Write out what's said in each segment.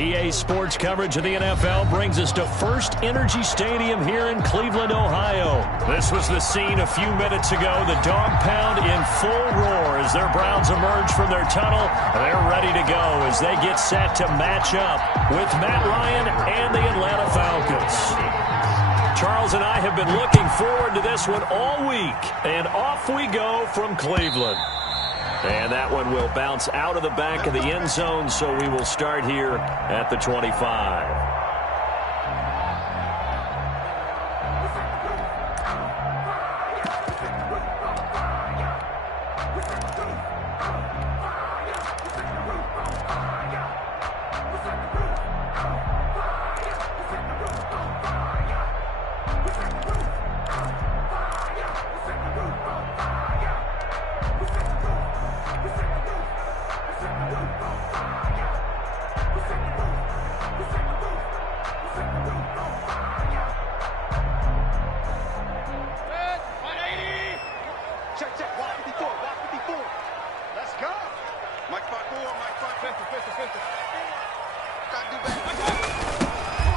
EA Sports coverage of the NFL brings us to First Energy Stadium here in Cleveland, Ohio. This was the scene a few minutes ago. The dog pound in full roar as their Browns emerge from their tunnel. They're ready to go as they get set to match up with Matt Ryan and the Atlanta Falcons. Charles and I have been looking forward to this one all week, and off we go from Cleveland. And that one will bounce out of the back of the end zone, so we will start here at the 25.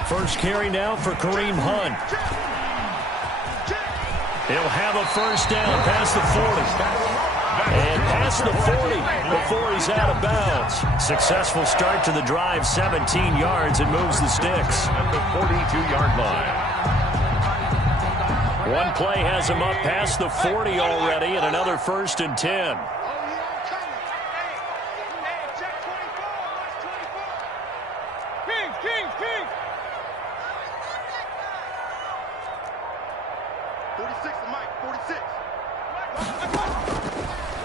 First carry now for Kareem Hunt. He'll have a first down past the 40. And past the 40 before he's out of bounds. Successful start to the drive, 17 yards, and moves the sticks. At the 42-yard line. One play has him up past the 40 already, and another 1st and 10.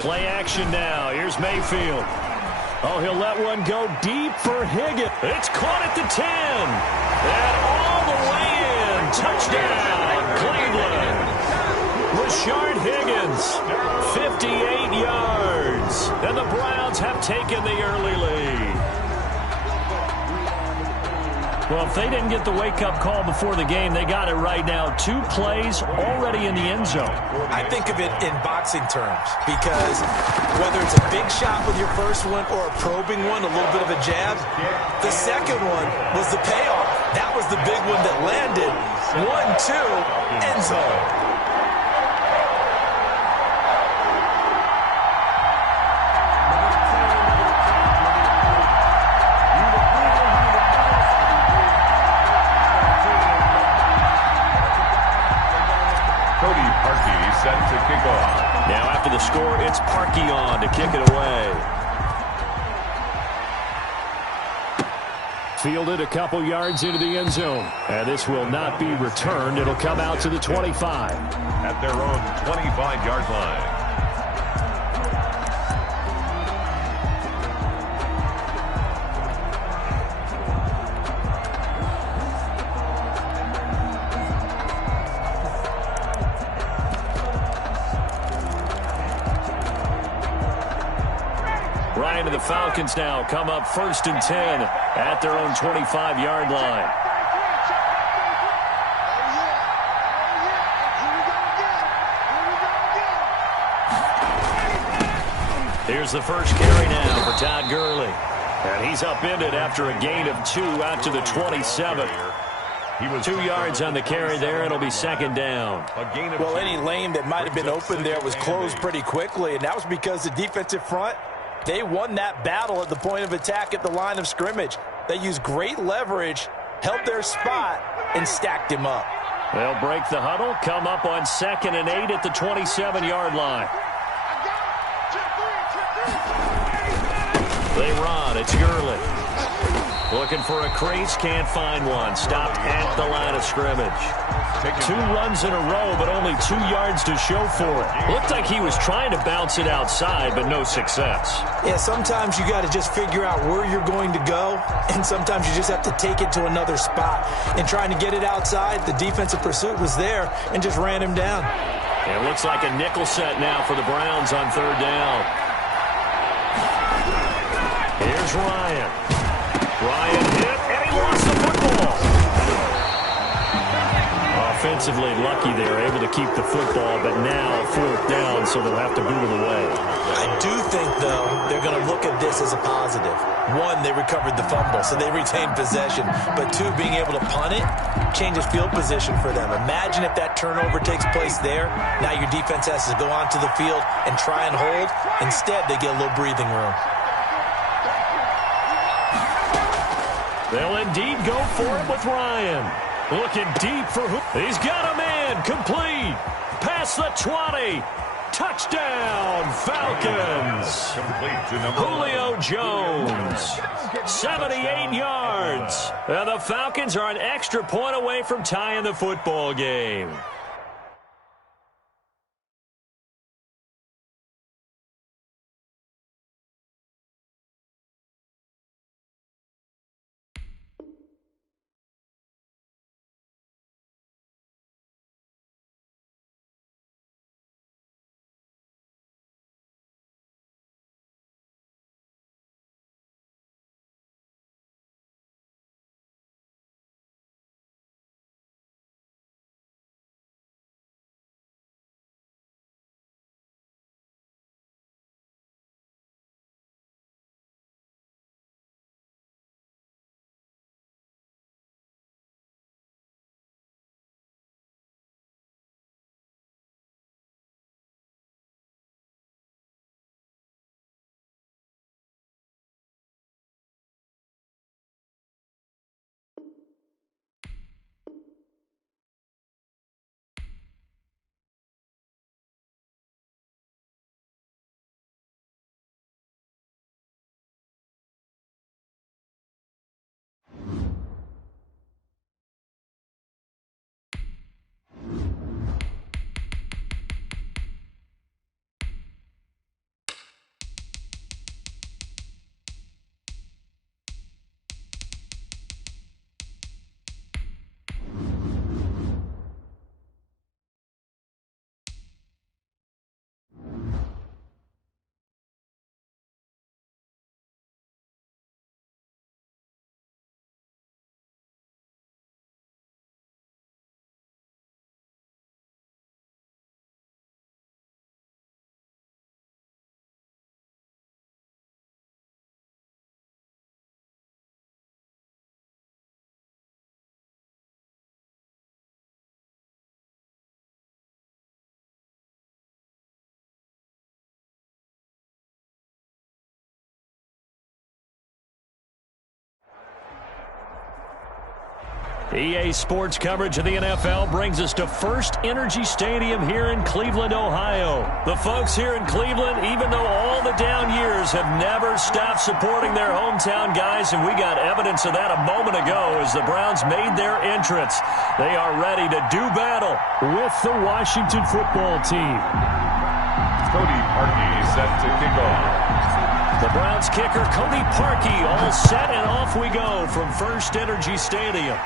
Play action now. Here's Mayfield. Oh, he'll let one go deep for Higgins. It's caught at the 10. And all the way in. Touchdown, Cleveland. Rashard Higgins, 58 yards. And the Browns have taken the early lead. Well, if they didn't get the wake-up call before the game, they got it right now. 2 plays already in the end zone. I think of it in boxing terms because whether it's a big shot with your first one or a probing one, a little bit of a jab, the second one was the payoff. That was the big one that landed. 1-2, end zone. Set to kick off. Now after the score, it's Parkey on to kick it away. Fielded a couple yards into the end zone. And this will not be returned. It'll come out to the 25. At their own 25-yard line. Ryan and the Falcons now come up 1st and 10 at their own 25-yard line. Here's the first carry now for Todd Gurley. And he's upended after a gain of 2 out to the 27. 2 yards on the carry there. It'll be 2nd down. Well, any lane that might have been open there was closed pretty quickly, and that was because the defensive front, they won that battle at the point of attack at the line of scrimmage. They used great leverage, held their spot, and stacked him up. They'll break the huddle, come up on 2nd and 8 at the 27-yard line. They run. It's Gurley. Looking for a crease, can't find one. Stopped at the line of scrimmage. 2 runs in a row, but only 2 yards to show for it. Looked like he was trying to bounce it outside, but no success. Yeah, sometimes you got to just figure out where you're going to go, and sometimes you just have to take it to another spot. And trying to get it outside, the defensive pursuit was there and just ran him down. It looks like a nickel set now for the Browns on 3rd down. Here's Ryan. Ryan hit, and he lost the football. A offensively lucky there, able to keep the football, but now 4th down, so they'll have to boot it away. I do think, though, they're going to look at this as a positive. 1, they recovered the fumble, so they retained possession. But 2, being able to punt it changes field position for them. Imagine if that turnover takes place there. Now your defense has to go onto the field and try and hold. Instead, they get a little breathing room. They'll indeed go for it with Ryan. Looking deep for who? He's got a man. Complete. Past the 20. Touchdown, Falcons. Julio Jones. 78 yards. And the Falcons are an extra point away from tying the football game. EA Sports coverage of the NFL brings us to First Energy Stadium here in Cleveland, Ohio. The folks here in Cleveland, even though all the down years, have never stopped supporting their hometown guys, and we got evidence of that a moment ago as the Browns made their entrance. They are ready to do battle with the Washington football team. Cody Parkey set to kick off. The Browns kicker, Cody Parkey, all set, and off we go from First Energy Stadium.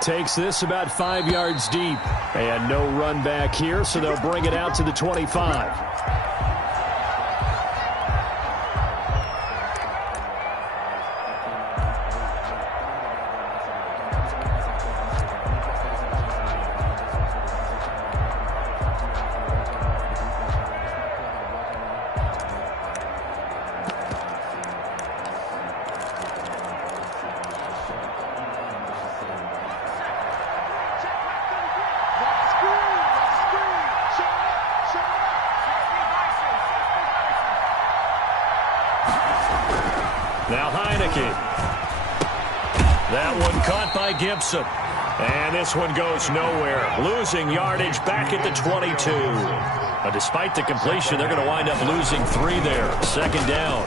Takes this about 5 yards deep. And no run back here, so they'll bring it out to the 25. Now Heineke. That one caught by Gibson. And this one goes nowhere. Losing yardage back at the 22. Now, despite the completion, they're going to wind up losing 3 there. Second down.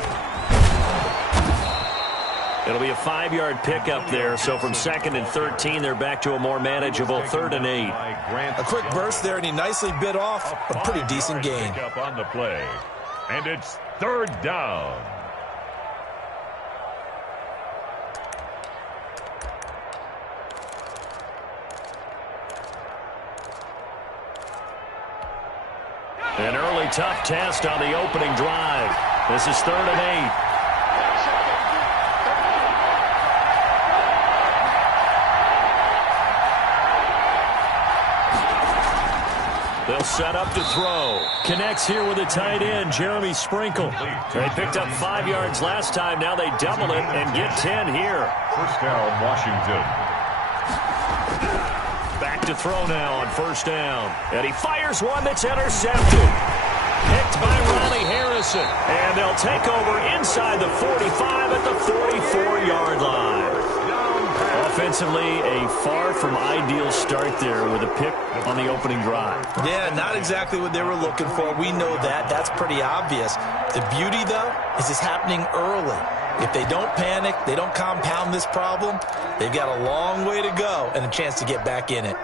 It'll be a 5-yard pickup there. So from 2nd and 13, they're back to a more manageable 3rd and 8. A quick burst there, and he nicely bit off a pretty decent gain. Up on the play. And it's 3rd down. An early tough test on the opening drive. This is 3rd and 8. They'll set up to throw. Connects here with a tight end, Jeremy Sprinkle. They picked up 5 yards last time. Now they double it and get 10 here. First down, Washington. Back to throw now on first down. And he fires one that's intercepted. Picked by Ronnie Harrison. And they'll take over inside the 45 at the 44-yard line. Offensively, a far from ideal start there with a pick on the opening drive. Yeah, not exactly what they were looking for. We know that. That's pretty obvious. The beauty, though, is it's happening early. If they don't panic, they don't compound this problem, they've got a long way to go and a chance to get back in it.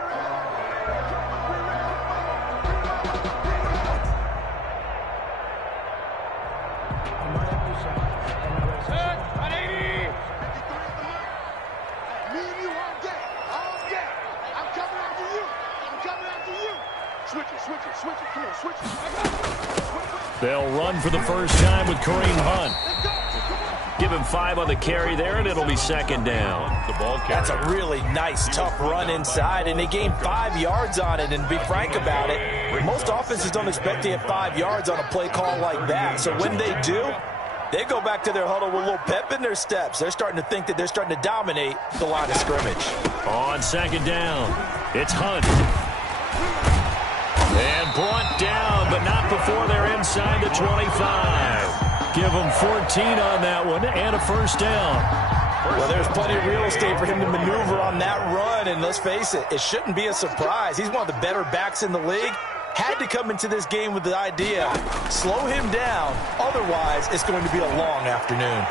They'll run for the first time with Kareem Hunt. Give him 5 on the carry there, and it'll be second down. That's a really nice, tough run inside, and they gained 5 yards on it. And to be frank about it, most offenses don't expect to get 5 yards on a play call like that. So when they do, they go back to their huddle with a little pep in their steps. They're starting to think that they're starting to dominate the line of scrimmage. On second down, it's Hunt. And brought down, but not before they're inside the 25. Give them 14 on that one and a first down. Well, there's plenty of real estate for him to maneuver on that run, and let's face it, it shouldn't be a surprise. He's one of the better backs in the league. Had to come into this game with the idea, slow him down, otherwise it's going to be a long afternoon.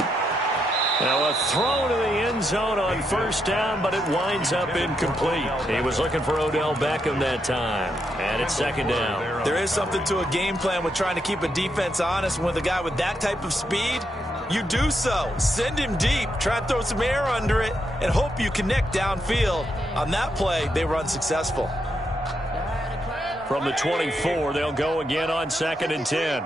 Now a throw to the end zone on first down, but it winds up incomplete. He was looking for Odell Beckham that time, and it's second down. There is something to a game plan with trying to keep a defense honest. With a guy with that type of speed, you do so. Send him deep, try and throw some air under it, and hope you connect downfield. On that play, they were unsuccessful. From the 24, they'll go again on second and 10.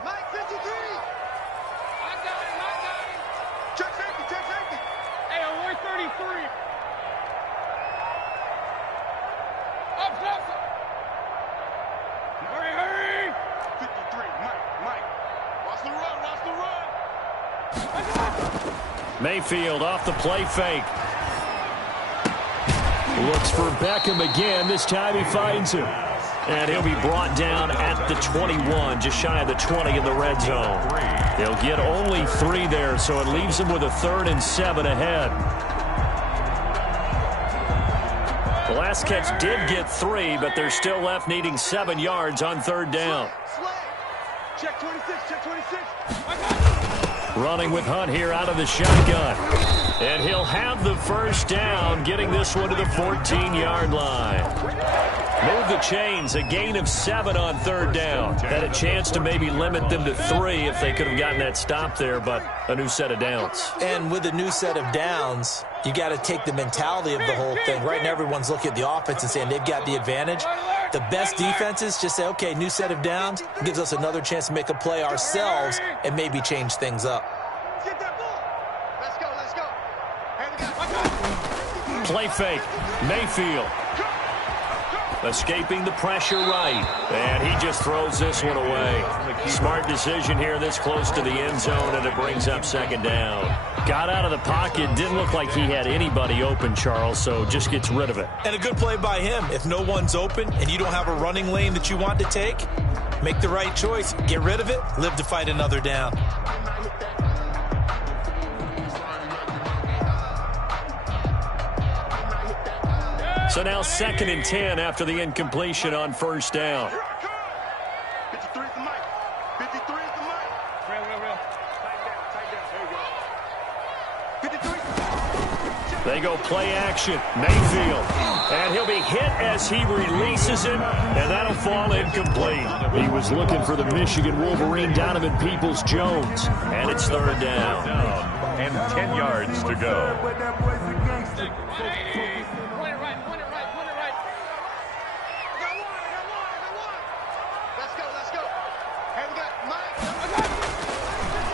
Mayfield off the play fake. Looks for Beckham again. This time he finds him. And he'll be brought down at the 21, just shy of the 20 in the red zone. They'll get only 3 there, so it leaves them with a 3rd and 7 ahead. The last catch did get 3, but they're still left needing 7 yards on 3rd down. Check 26, check 26. Running with Hunt here out of the shotgun. And he'll have the first down, getting this one to the 14-yard line. Move the chains, a gain of 7 on 3rd down. Had a chance to maybe limit them to 3 if they could have gotten that stop there, but a new set of downs. And with a new set of downs, you got to take the mentality of the whole thing. Right now, everyone's looking at the offense and saying they've got the advantage. The best defenses just say, okay, new set of downs. It gives us another chance to make a play ourselves and maybe change things up. Get that ball. Let's go, let's go. Hey, we got Play fake. Mayfield. Escaping the pressure right. And he just throws this one away. Smart decision here this close to the end zone, and it brings up second down. Got out of the pocket. Didn't look like he had anybody open, Charles, so just gets rid of it. And a good play by him. If no one's open and you don't have a running lane that you want to take, make the right choice. Get rid of it. Live to fight another down. So now 2nd and 10 after the incompletion on first down. 53 is the mic. 53 is the mic. Real. Tight down. There you go. 53. They go play action. Mayfield. And he'll be hit as he releases it, and that'll fall incomplete. He was looking for the Michigan Wolverine, Donovan Peoples-Jones, and it's 3rd down. And 10 yards to go.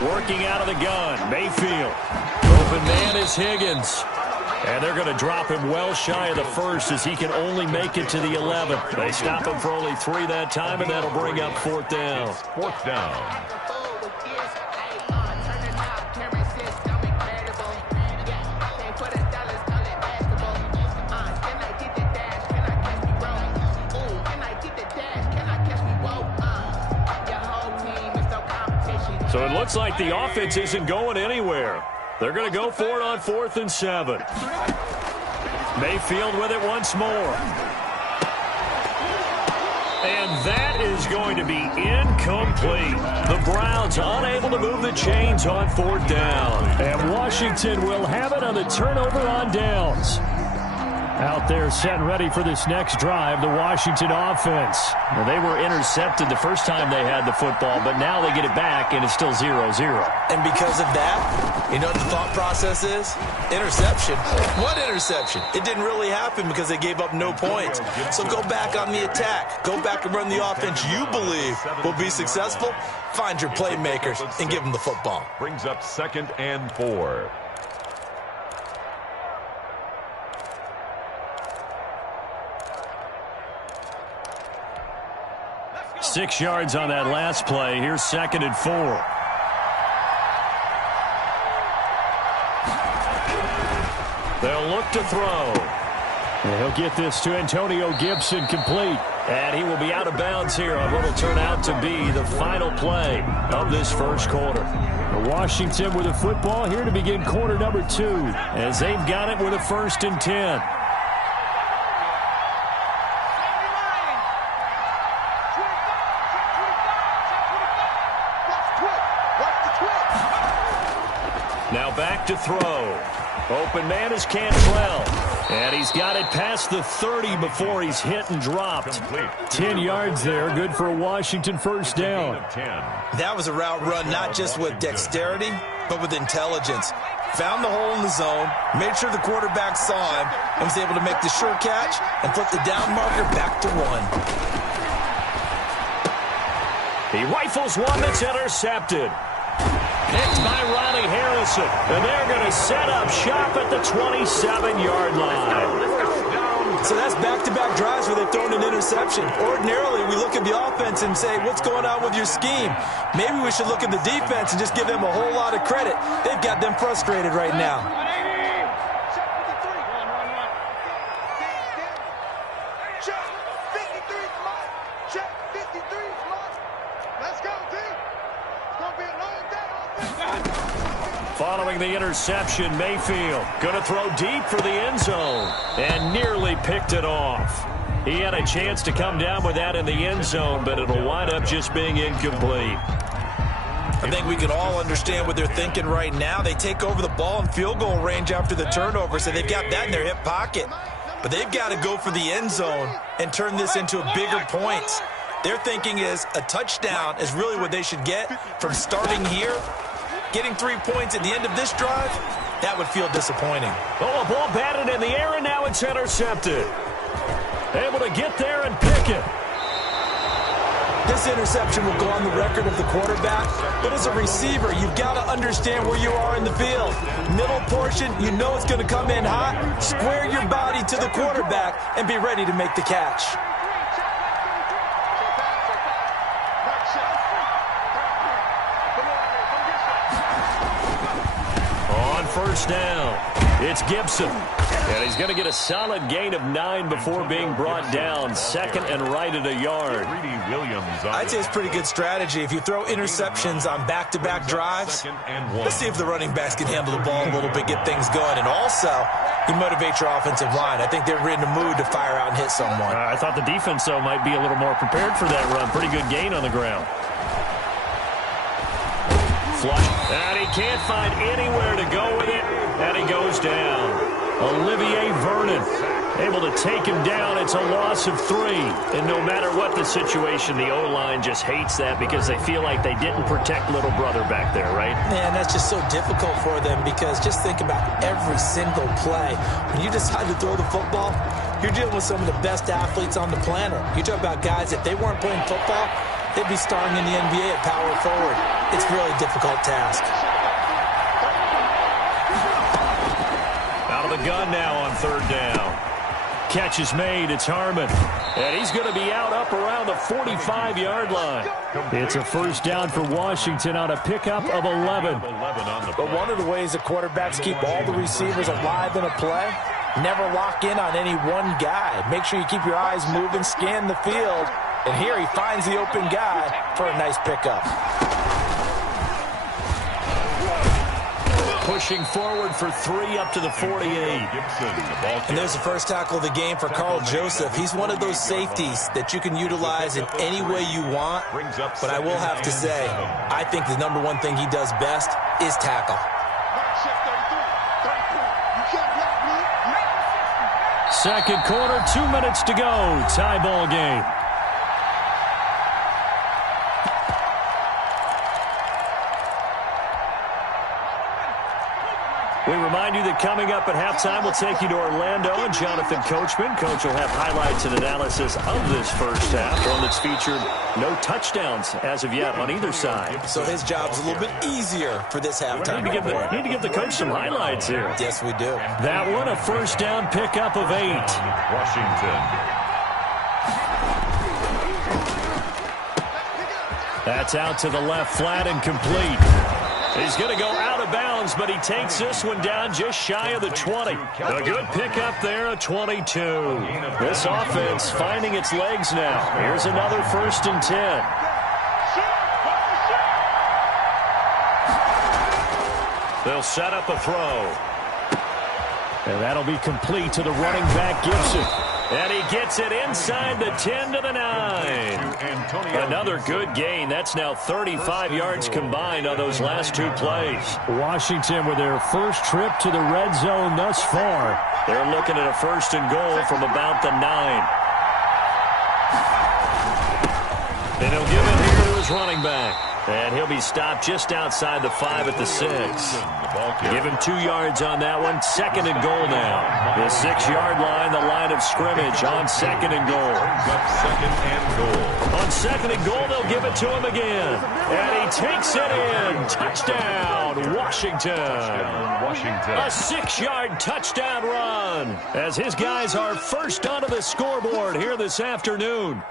Working out of the gun, Mayfield. Open man is Higgins. And they're going to drop him well shy of the first as he can only make it to the 11. They stop him for only 3 that time, and that'll bring up 4th down. 4th down. So it looks like the offense isn't going anywhere. They're going to go for it on 4th and 7. Mayfield with it once more. And that is going to be incomplete. The Browns unable to move the chains on 4th down. And Washington will have it on the turnover on downs. Out there set and ready for this next drive, the Washington offense. Well, they were intercepted the first time they had the football, but now they get it back, and it's still 0-0. And because of that, you know what the thought process is? Interception. What interception? It didn't really happen because they gave up no points. So go back on the attack. Go back and run the offense you believe will be successful. Find your playmakers and give them the football. Brings up 2nd and 4. 6 yards on that last play. Here's 2nd and 4. They'll look to throw. And he'll get this to Antonio Gibson complete. And he will be out of bounds here on what will turn out to be the final play of this first quarter. Washington with the football here to begin quarter number 2 as they've got it with a 1st and 10. Now back to throw. Open man is Cantrell. And he's got it past the 30 before he's hit and dropped. 10 yards there. Good for a Washington 1st down. That was a route run not just with dexterity, but with intelligence. Found the hole in the zone, made sure the quarterback saw him, and was able to make the sure catch and flip the down marker back to 1. He rifles one that's intercepted. Picked by Riley Harrison. And they're going to set up shop at the 27-yard line. So that's back-to-back drives where they've thrown an interception. Ordinarily, we look at the offense and say, what's going on with your scheme? Maybe we should look at the defense and just give them a whole lot of credit. They've got them frustrated right now. Following the interception, Mayfield going to throw deep for the end zone and nearly picked it off. He had a chance to come down with that in the end zone, but it'll wind up just being incomplete. I think we can all understand what they're thinking right now. They take over the ball in field goal range after the turnover, so they've got that in their hip pocket. But they've got to go for the end zone and turn this into bigger points. Their thinking is a touchdown is really what they should get from starting here. Getting 3 points at the end of this drive, that would feel disappointing. Oh, a ball batted in the air, and now it's intercepted. Able to get there and pick it. This interception will go on the record of the quarterback, but as a receiver, you've got to understand where you are in the field. Middle portion, you know it's going to come in hot. Square your body to the quarterback and be ready to make the catch. First down. It's Gibson. And he's going to get a solid gain of 9 before being brought down. 2nd and right at a yard. I'd say it's pretty good strategy. If you throw interceptions on back-to-back drives, let's see if the running backs can handle the ball a little bit, get things going. And also, you motivate your offensive line. I think they're in the mood to fire out and hit someone. I thought the defense, though, might be a little more prepared for that run. Pretty good gain on the ground. Flush. And he can't find anywhere to go with it. And he goes down. Olivier Vernon able to take him down. It's a loss of 3. And no matter what the situation, the O-line just hates that because they feel like they didn't protect little brother back there, right? Man, that's just so difficult for them because just think about every single play. When you decide to throw the football, you're dealing with some of the best athletes on the planet. You talk about guys, if they weren't playing football, they'd be starring in the NBA at power forward. It's a really difficult task. Out of the the gun now on third down. Catch is made. It's Harmon. And he's going to be out up around the 45-yard line. It's a first down for Washington on a pickup of 11. But one of the ways the quarterbacks keep all the receivers alive in a play, never lock in on any one guy. Make sure you keep your eyes moving, scan the field. And here he finds the open guy for a nice pickup. Pushing forward for 3 up to the 48. And there's the first tackle of the game for Carl Joseph. He's one of those safeties that you can utilize in any way you want. But I will have to say, I think the number one thing he does best is tackle. Second quarter, 2 minutes to go. Tie ball game. We remind you that coming up at halftime, we'll take you to Orlando and Jonathan Coachman. Coach will have highlights and analysis of this first half, one that's featured no touchdowns as of yet on either side. So his job's a little bit easier for this halftime. We need to give the coach some highlights here. Yes, we do. That one, a first down pickup of 8. Washington. That's out to the left, flat and complete. He's going to go out of bounds, but he takes this one down just shy of the 20. A good pickup there, a 22. This offense finding its legs now. Here's another 1st and 10. They'll set up a throw. And that'll be complete to the running back, Gibson. And he gets it inside the 10 to the 9. Another good gain. That's now 35 yards combined on those last 2 plays. Washington with their first trip to the red zone thus far. They're looking at a 1st and goal from about the 9. And he'll give it here to his running back. And he'll be stopped just outside the 5 at the 6. Give him 2 yards on that one. 2nd and goal now. The 6-yard line, the line of scrimmage on 2nd and goal. 2nd and goal. On 2nd and goal, they'll give it to him again. And he takes it in. Touchdown, Washington. A 6-yard touchdown run as his guys are first onto the scoreboard here this afternoon.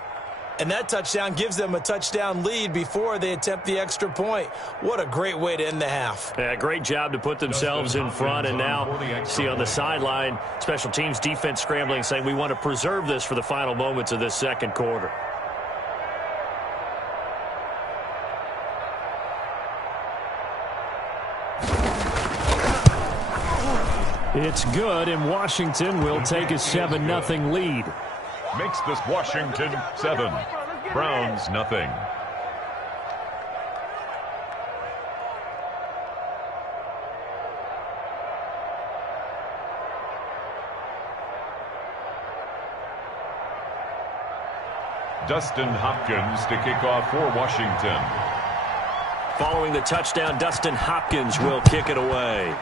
And that touchdown gives them a touchdown lead before they attempt the extra point. What a great way to end the half. Yeah, great job to put themselves in front. And now, see on the sideline, special teams defense scrambling, saying we want to preserve this for the final moments of this second quarter. It's good, and Washington will take a 7-0 lead. Makes this Washington 7. Browns nothing. Dustin Hopkins to kick off for Washington. Following the touchdown, Dustin Hopkins will kick it away.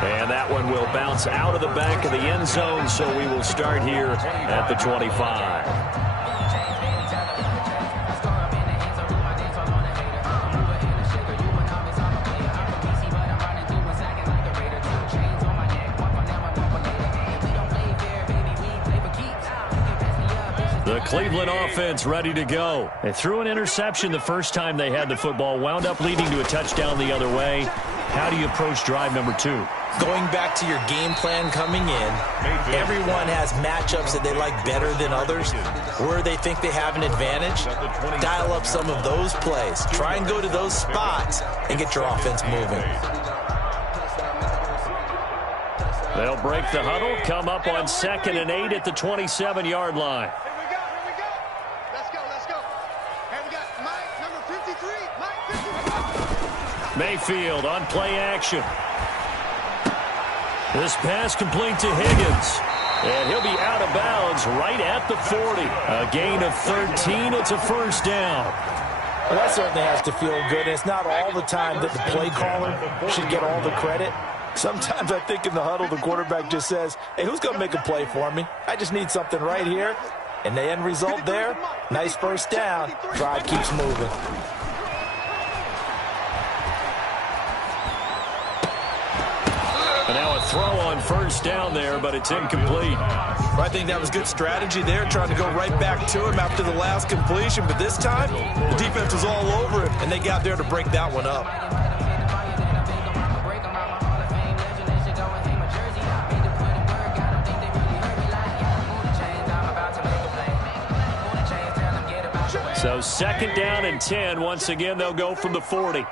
And that one will bounce out of the back of the end zone, so we will start here at the 25. The Cleveland offense ready to go. They threw an interception the first time they had the football, wound up leading to a touchdown the other way. How do you approach drive number 2? Going back to your game plan coming in, everyone has matchups that they like better than others, where they think they have an advantage. Dial up some of those plays. Try and go to those spots and get your offense moving. They'll break the huddle, come up on 2nd and 8 at the 27-yard line. Here we go. Let's go. And we got Mike, number 53. Mike 53. Mayfield on play action. This pass complete to Higgins. And he'll be out of bounds right at the 40. A gain of 13. It's a first down. Well, that certainly has to feel good. It's not all the time that the play caller should get all the credit. Sometimes I think in the huddle, the quarterback just says, hey, who's going to make a play for me? I just need something right here. And the end result there, nice first down. Drive keeps moving. throw on first down there, but it's incomplete. I think that was good strategy there, trying to go right back to him after the last completion. But this time, the defense was all over it, and they got there to break that one up. So 2nd down and 10. Once again, they'll go from the 40.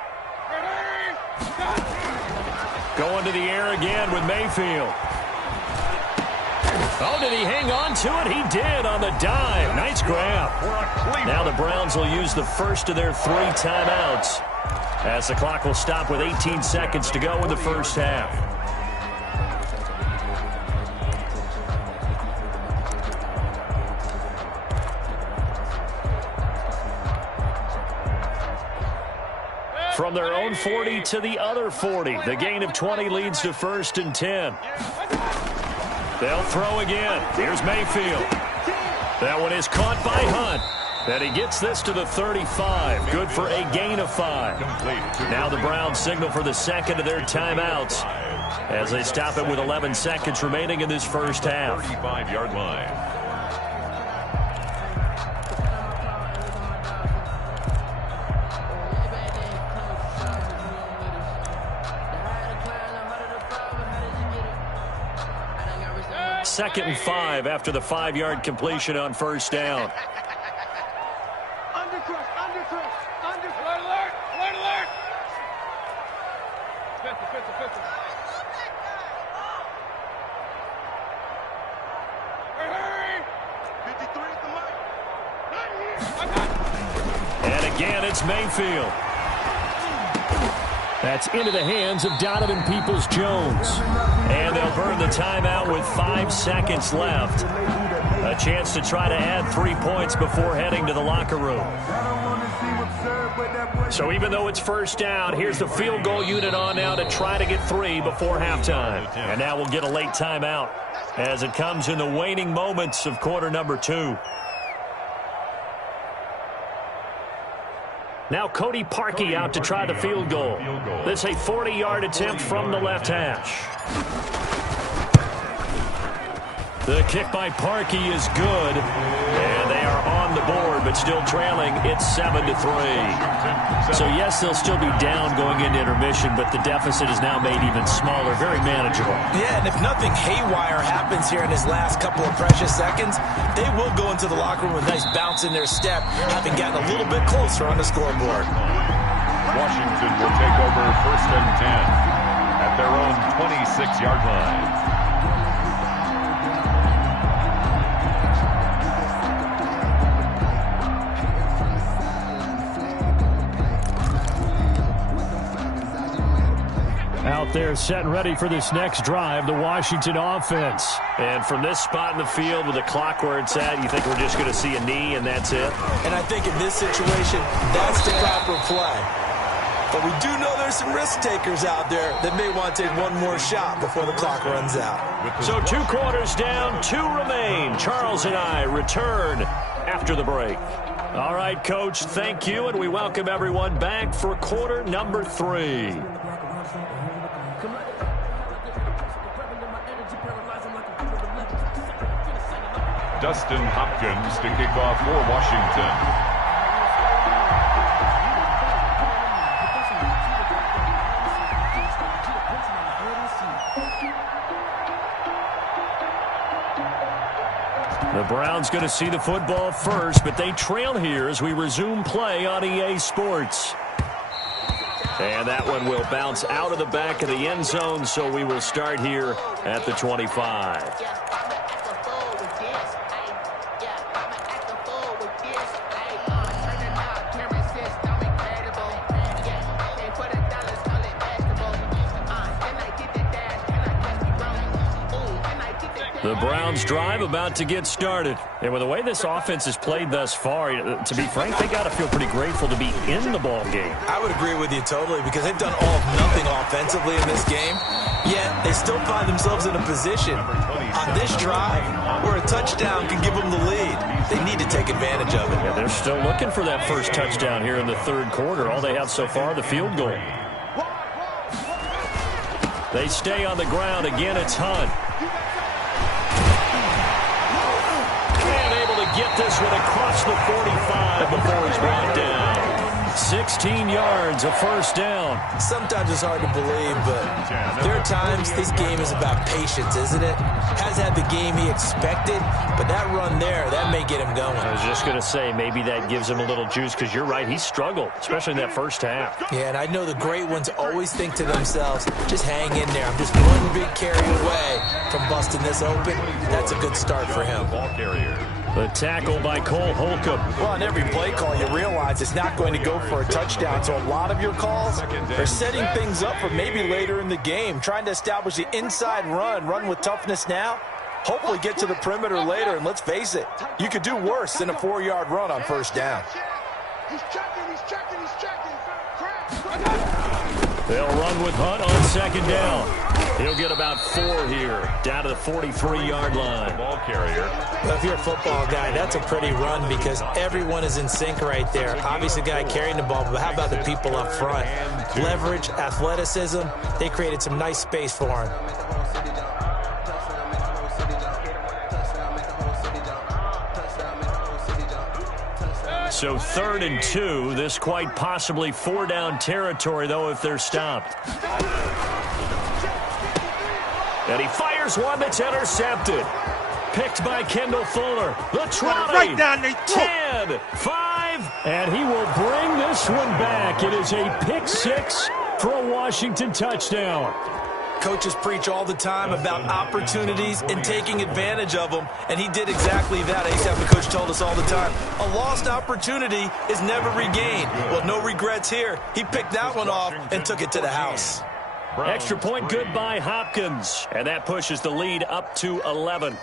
Going to the air again with Mayfield. Oh, did he hang on to it? He did on the dive. Nice grab. Now the Browns will use the first of their 3 timeouts, as the clock will stop with 18 seconds to go in the first half. From their own 40 to the other 40. The gain of 20 leads to 1st and 10. They'll throw again. Here's Mayfield. That one is caught by Hunt. And he gets this to the 35. Good for a gain of 5. Now the Browns signal for the 2nd of their timeouts, as they stop it with 11 seconds remaining in this first half. 35-yard line. Second and 5 after the 5-yard completion on first down. Alert! Hurry! 53 at the mic. And again, it's Mayfield. That's into the hands of Donovan Peoples-Jones. And they'll burn the timeout with 5 seconds left. A chance to try to add 3 points before heading to the locker room. So even though it's first down, here's the field goal unit on now to try to get 3 before halftime. And now we'll get a late timeout as it comes in the waning moments of quarter number 2. Now Cody Parkey out to try the field goal. This a 40-yard attempt from the left hash. The kick by Parkey is good, and they are on the board, but still trailing. It's 7-3. So yes, they'll still be down going into intermission, but the deficit is now made even smaller, very manageable. Yeah, and if nothing haywire happens here in his last couple of precious seconds, they will go into the locker room with a nice bounce in their step, having gotten a little bit closer on the scoreboard. Washington will take over 1st and 10 at their own 26-yard line. Out there set and ready for this next drive, the Washington offense. And from this spot in the field with the clock where it's at, you think we're just going to see a knee and that's it? And I think in this situation, that's the proper play. But we do know there's some risk takers out there that may want to take one more shot before the clock runs out. So 2 quarters down, 2 remain. Charles and I return after the break. All right, Coach, thank you, and we welcome everyone back for quarter number 3. Dustin Hopkins to kick off for Washington. The Browns going to see the football first, but they trail here as we resume play on EA Sports. And that one will bounce out of the back of the end zone, so we will start here at the 25. The Browns drive about to get started. And with the way this offense has played thus far, to be frank, they got to feel pretty grateful to be in the ball game. I would agree with you totally, because they've done all of nothing offensively in this game. Yet they still find themselves in a position on this drive where a touchdown can give them the lead. They need to take advantage of it. Yeah, they're still looking for that first touchdown here in the third quarter. All they have so far, the field goal. They stay on the ground. Again, it's Hunt. And able to get this one across the 45 before he's brought down. 16 yards, a first down. Sometimes it's hard to believe, but there are times this game is about patience, isn't it? Has had the game he expected, but that run there, that may get him going. I was just going to say, maybe that gives him a little juice, because you're right, he struggled, especially in that first half. Yeah, and I know the great ones always think to themselves, just hang in there. I'm just one big carry away from busting this open. That's a good start for him. Ball carrier. The tackle by Cole Holcomb. Well, on every play call, you realize it's not going to go for a touchdown, so a lot of your calls are setting things up for maybe later in the game, trying to establish the inside run with toughness now, hopefully get to the perimeter later, and let's face it, you could do worse than a 4-yard run on first down. He's checking. They'll run with Hunt on second down. He'll get about 4 here, down to the 43-yard line. Ball carrier. Well, if you're a football guy, that's a pretty run because everyone is in sync right there. Obviously, the guy carrying the ball, but how about the people up front? Leverage, athleticism, they created some nice space for him. So 3rd and 2, this quite possibly 4-down territory, though, if they're stopped. And he fires one that's intercepted. Picked by Kendall Fuller. The 20, right down the 10, 5, and he will bring this one back. It is a pick 6 for a Washington touchdown. Coaches preach all the time about opportunities and taking advantage of them, and he did exactly that. I used to have the coach told us all the time, a lost opportunity is never regained. Well, no regrets here. He picked that one off and took it to the house. Extra point good by Hopkins, and that pushes the lead up to 11.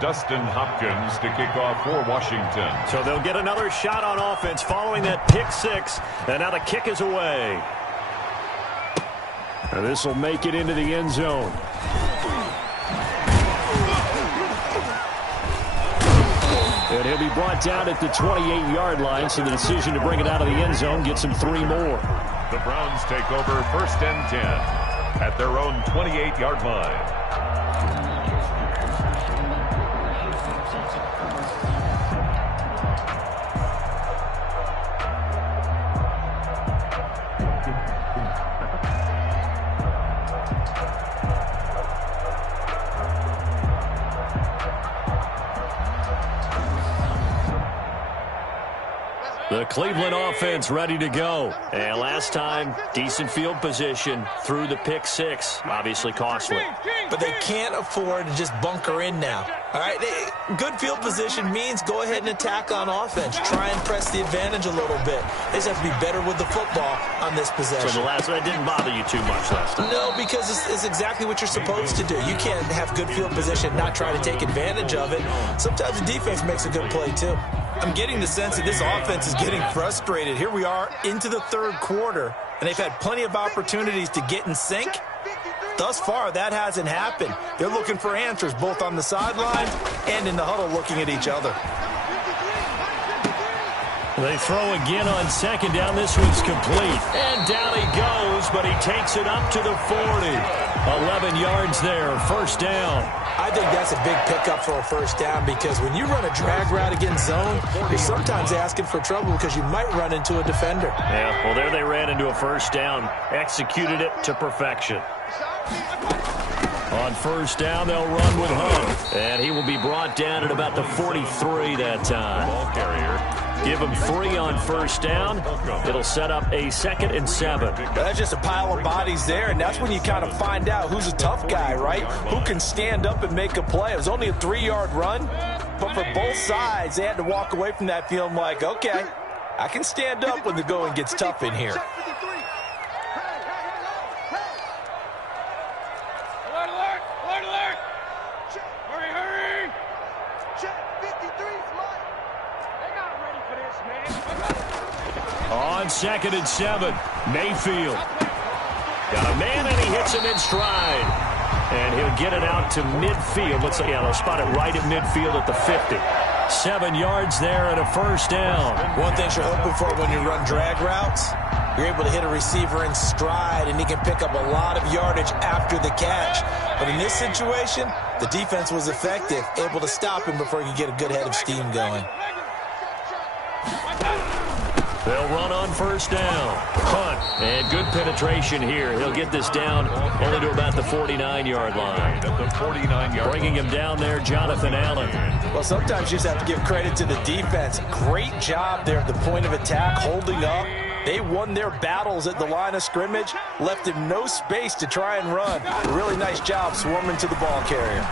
Dustin Hopkins to kick off for Washington. So they'll get another shot on offense following that pick 6, and now the kick is away. And this will make it into the end zone. And he'll be brought down at the 28-yard line, so the decision to bring it out of the end zone gets him 3 more. The Browns take over 1st and 10 at their own 28-yard line. The Cleveland offense ready to go. And last time, decent field position through the pick 6. Obviously costly. But they can't afford to just bunker in now. All right, good field position means go ahead and attack on offense. Try and press the advantage a little bit. They just have to be better with the football on this possession. So that didn't bother you too much last time? No, because it's exactly what you're supposed to do. You can't have good field position and not try to take advantage of it. Sometimes the defense makes a good play, too. I'm getting the sense that this offense is getting frustrated. Here we are into the 3rd quarter, and they've had plenty of opportunities to get in sync. Thus far, that hasn't happened. They're looking for answers both on the sidelines and in the huddle looking at each other. They throw again on second down. This one's complete. And down he goes, but he takes it up to the 40. 11 yards there, first down. I think that's a big pickup for a first down because when you run a drag route against zone, you're sometimes asking for trouble because you might run into a defender. Yeah, well, there they ran into a first down. Executed it to perfection. On first down, they'll run with Hunt. And he will be brought down at about the 43 that time. Ball carrier. Give him 3 on first down. It'll set up a 2nd and 7. That's just a pile of bodies there, and that's when you kind of find out who's a tough guy, right? Who can stand up and make a play. It was only a 3-yard run, but for both sides, they had to walk away from that feeling like, okay, I can stand up when the going gets tough in here. On 2nd and 7, Mayfield. Got a man, and he hits him in stride. And he'll get it out to midfield. They'll spot it right at midfield at the 50. 7 yards there and a first down. One thing you're hoping for when you run drag routes, you're able to hit a receiver in stride, and he can pick up a lot of yardage after the catch. But in this situation, the defense was effective, able to stop him before he could get a good head of steam going. They'll run on first down. Punt. And good penetration here. He'll get this down only to about the 49-yard line. Bringing him down there, Jonathan Allen. Well, sometimes you just have to give credit to the defense. Great job there at the point of attack, holding up. They won their battles at the line of scrimmage, left him no space to try and run. A really nice job swarming to the ball carrier.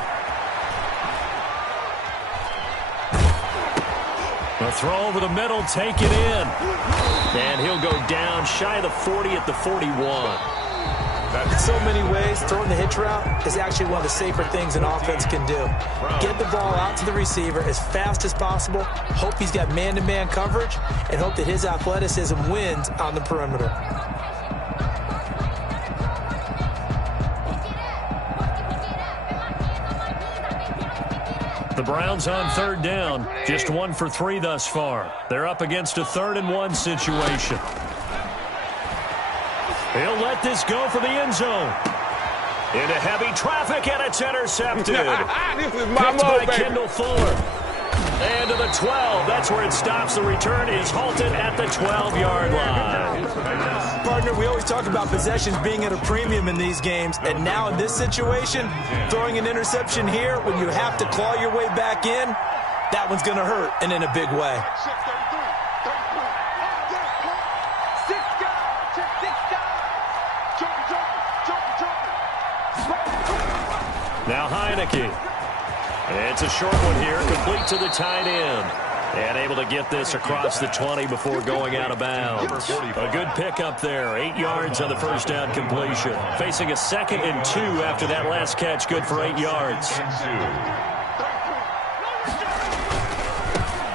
A throw over the middle, take it in. And he'll go down shy of the 40 at the 41. In so many ways, throwing the hitch route is actually one of the safer things an offense can do. Get the ball out to the receiver as fast as possible, hope he's got man-to-man coverage, and hope that his athleticism wins on the perimeter. The Browns on third down, just 1 for 3 thus far. They're up against a 3rd-and-1 situation. He'll let this go for the end zone. Into heavy traffic, and it's intercepted. This is my Picked mode, by Kendall Fuller. And to the 12. That's where it stops. The return is halted at the 12-yard line. Partner, we always talk about possessions being at a premium in these games, and now in this situation, throwing an interception here when you have to claw your way back in, that one's going to hurt, and in a big way. Now Heineke. It's a short one here, complete to the tight end. And able to get this across the 20 before going out of bounds. A good pickup there. 8 yards on the first down completion. Facing a 2nd and 2 after that last catch. Good for 8 yards.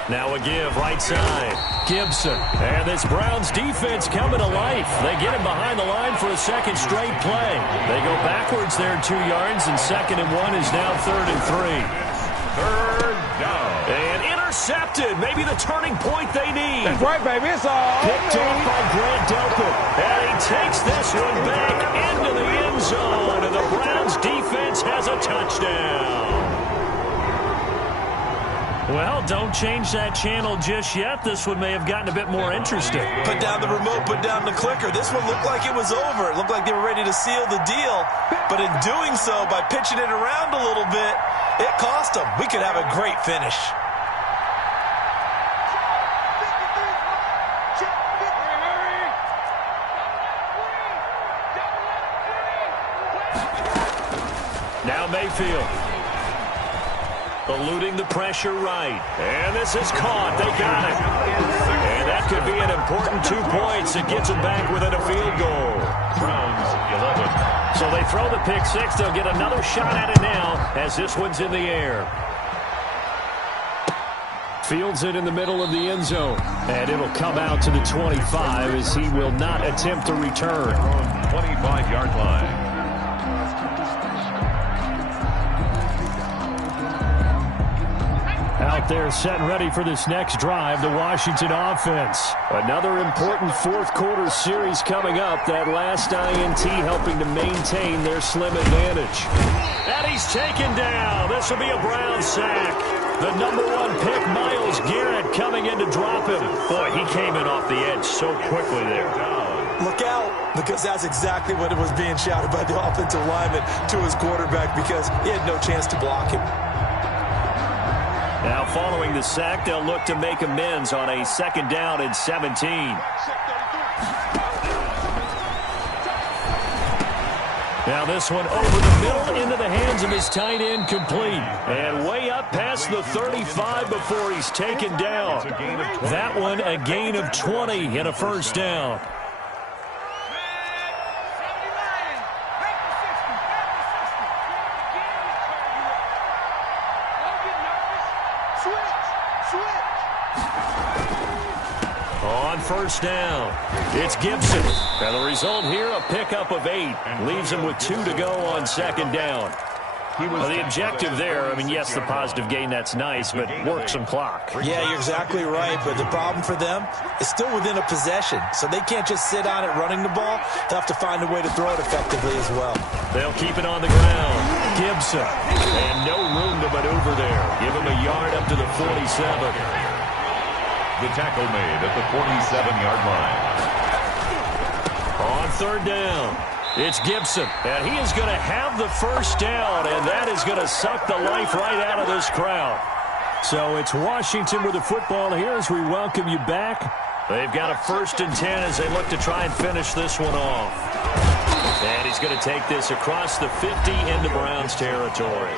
Now a give right side. Gibson. And this Browns defense coming to life. They get him behind the line for a 2nd straight play. They go backwards there 2 yards, and 2nd and 1 is now 3rd and 3. 3rd down. And intercepted. Maybe the turning point they need. That's right, baby. It's all Picked off by Grant Delpit. And he takes this one back into the end zone. And the Browns defense has a touchdown. Well, don't change that channel just yet. This one may have gotten a bit more interesting. Put down the remote, put down the clicker. This one looked like it was over. It looked like they were ready to seal the deal. But in doing so, by pitching it around a little bit, it cost them. We could have a great finish. Now Mayfield. Eluding the pressure right. And this is caught. They got it. And that could be an important 2 points. It gets them back within a field goal. Browns 11. So they throw the pick six. They'll get another shot at it now as this one's in the air. Fields it in the middle of the end zone. And it'll come out to the 25 as he will not attempt to return. 25-yard line. Out there set and ready for this next drive, the Washington offense. Another important 4th quarter series coming up. That last INT helping to maintain their slim advantage. And he's taken down. This will be a Brown sack. The number 1 pick, Myles Garrett, coming in to drop him. Boy, he came in off the edge so quickly there. Look out, because that's exactly what it was being shouted by the offensive lineman to his quarterback, because he had no chance to block him. Now following the sack, they'll look to make amends on a 2nd down and 17. Now this one over the middle into the hands of his tight end, complete. And way up past the 35 before he's taken down. That one a gain of 20 and a first down. On first down, it's Gibson. And the result here, a pickup of 8. Leaves him with 2 to go on 2nd down. Well, the objective there, I mean, yes, the positive gain, that's nice, but work some clock. Yeah, you're exactly right, but the problem for them is still within a possession, so they can't just sit on it running the ball. They'll have to find a way to throw it effectively as well. They'll keep it on the ground. Gibson, and no room to maneuver there. Give him a yard up to the 47. The tackle made at the 47-yard line. On third down, it's Gibson, and he is going to have the first down, and that is going to suck the life right out of this crowd. So it's Washington with the football here as we welcome you back. They've got a 1st and 10 as they look to try and finish this one off. And he's going to take this across the 50 into Browns territory.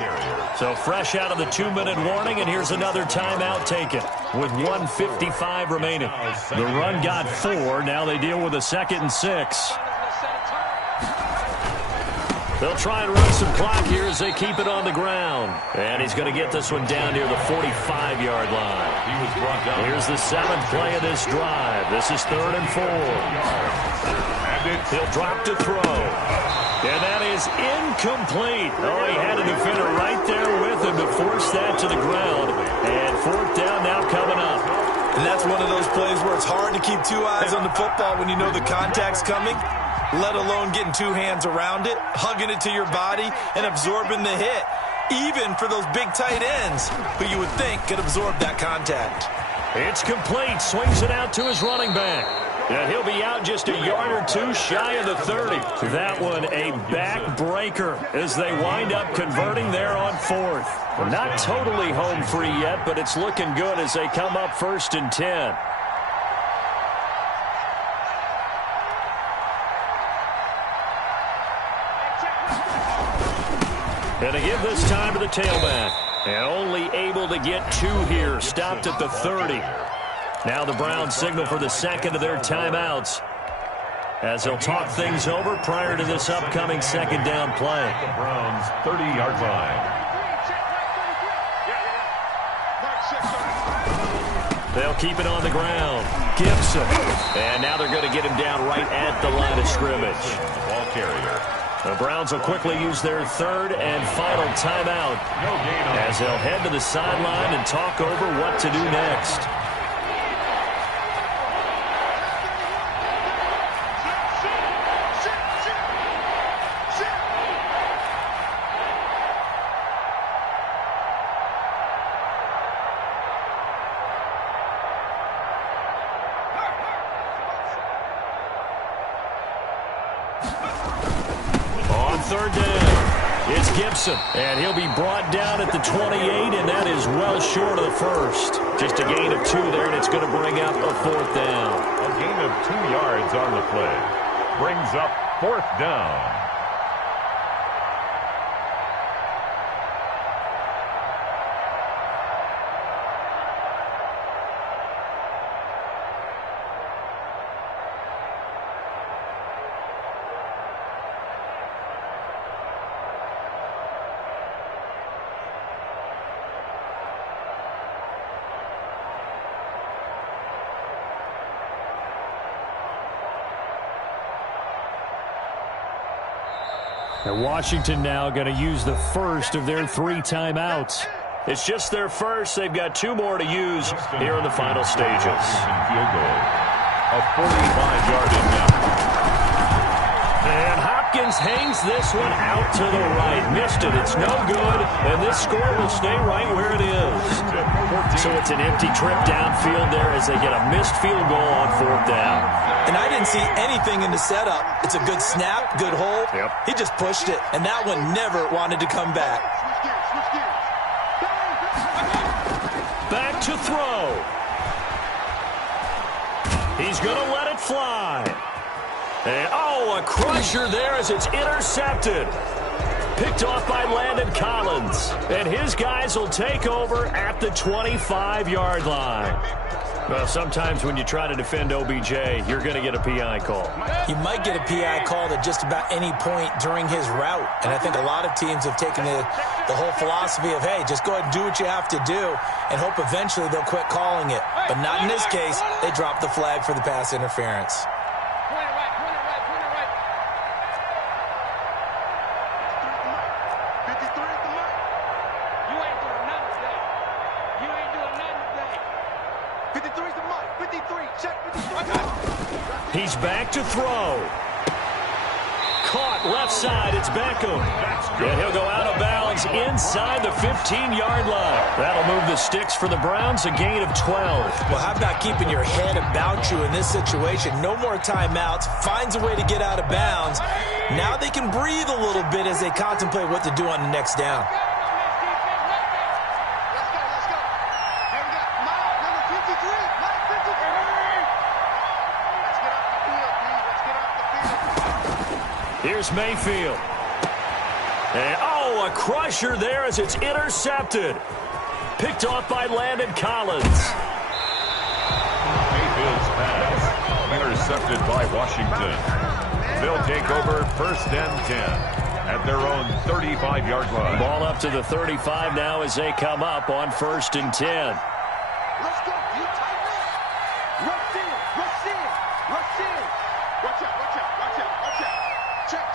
So fresh out of the 2-minute warning, and here's another timeout taken with 1:55 remaining. The run got 4. Now they deal with a 2nd and 6. They'll try and run some clock here as they keep it on the ground. And he's going to get this one down near the 45-yard line. He was brought down. Here's the 7th play of this drive. This is 3rd and 4. He'll drop to throw. And that is incomplete. Oh, he had a defender right there with him to force that to the ground. And 4th down now coming up. And that's one of those plays where it's hard to keep 2 eyes on the football when you know the contact's coming, let alone getting 2 hands around it, hugging it to your body, and absorbing the hit, even for those big tight ends who you would think could absorb that contact. It's complete. Swings it out to his running back. And he'll be out just a yard or 2 shy of the 30. That one a backbreaker as they wind up converting there on 4th. Not totally home free yet, but it's looking good as they come up 1st and 10. And to give this time to the tailback. And only able to get 2 here. Stopped at the 30. Now the Browns signal for the 2nd of their timeouts as they'll talk things over prior to this upcoming 2nd down play. The Browns' 30-yard line. They'll keep it on the ground. Gibson. And now they're going to get him down right at the line of scrimmage. Ball carrier. The Browns will quickly use their 3rd and final timeout as they'll head to the sideline and talk over what to do next. And he'll be brought down at the 28, and that is well short of the 1st. Just a gain of 2 there, and it's going to bring up a 4th down. A gain of 2 yards on the play. Brings up 4th down. And Washington now going to use the 1st of their 3 timeouts. It's just their 1st. They've got 2 more to use here in the final stages. Field goal. A 45-yard attempt. And Hopkins hangs this one out to the right. Missed it. It's no good. And this score will stay right where it is. So it's an empty trip downfield there as they get a missed field goal on 4th down. And I didn't see anything in the setup. It's a good snap, good hold. Yep. He just pushed it, and that one never wanted to come back. Back to throw. He's going to let it fly. And, oh, a crusher there as it's intercepted. Picked off by Landon Collins. And his guys will take over at the 25-yard line. Well, sometimes when you try to defend OBJ, you're going to get a PI call. You might get a PI called at just about any point during his route. And I think a lot of teams have taken the whole philosophy of, hey, just go ahead and do what you have to do and hope eventually they'll quit calling it. But not in this case. They dropped the flag for the pass interference. 53. Check 53. He's back to throw. Caught left side. It's Beckham. And he'll go out of bounds inside the 15-yard line. That'll move the sticks for the Browns, a gain of 12. Well, how about keeping your head about you in this situation? No more timeouts. Finds a way to get out of bounds. Now they can breathe a little bit as they contemplate what to do on the next down. Let's go. And we got Mike, number 53. Mike, 53. Let's get off the field, please. Let's get off the field. Here's Mayfield. And, a crusher there as it's intercepted. Picked off by Landon Collins. Mayfield's pass intercepted by Washington. They'll take over 1st and 10 at their own 35-yard line. Ball up to the 35 now as they come up on 1st and 10. Let's go. You tighten up. Rush in. Watch out. Check.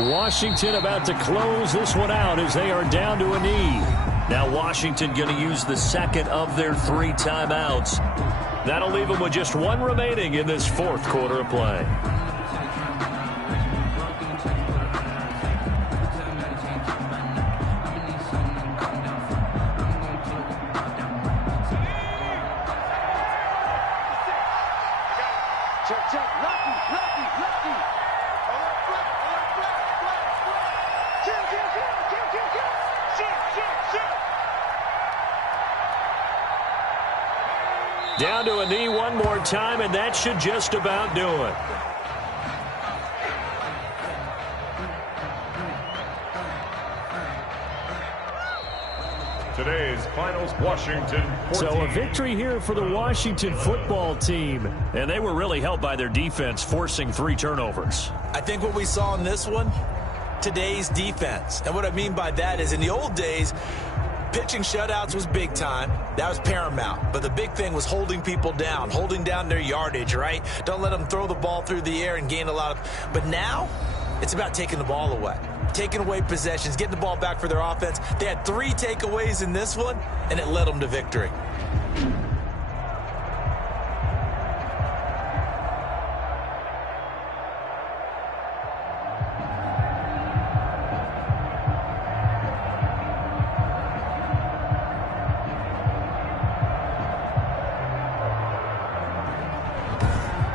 Washington about to close this one out as they are down to a knee. Now Washington going to use the second of their 3 timeouts. That'll leave them with just 1 remaining in this 4th quarter of play. Check. Lucky. Alert, flat. Kill. Shit. Down to a knee one more time, and that should just about do it. Today's finals, Washington 14. So a victory here for the Washington football team. And they were really helped by their defense, forcing 3 turnovers. I think what we saw in this one, today's defense. And what I mean by that is in the old days, pitching shutouts was big time. That was paramount. But the big thing was holding people down, holding down their yardage, right? Don't let them throw the ball through the air and gain a lot of... But now, it's about taking the ball away. Taking away possessions, getting the ball back for their offense. They had 3 takeaways in this one, and it led them to victory.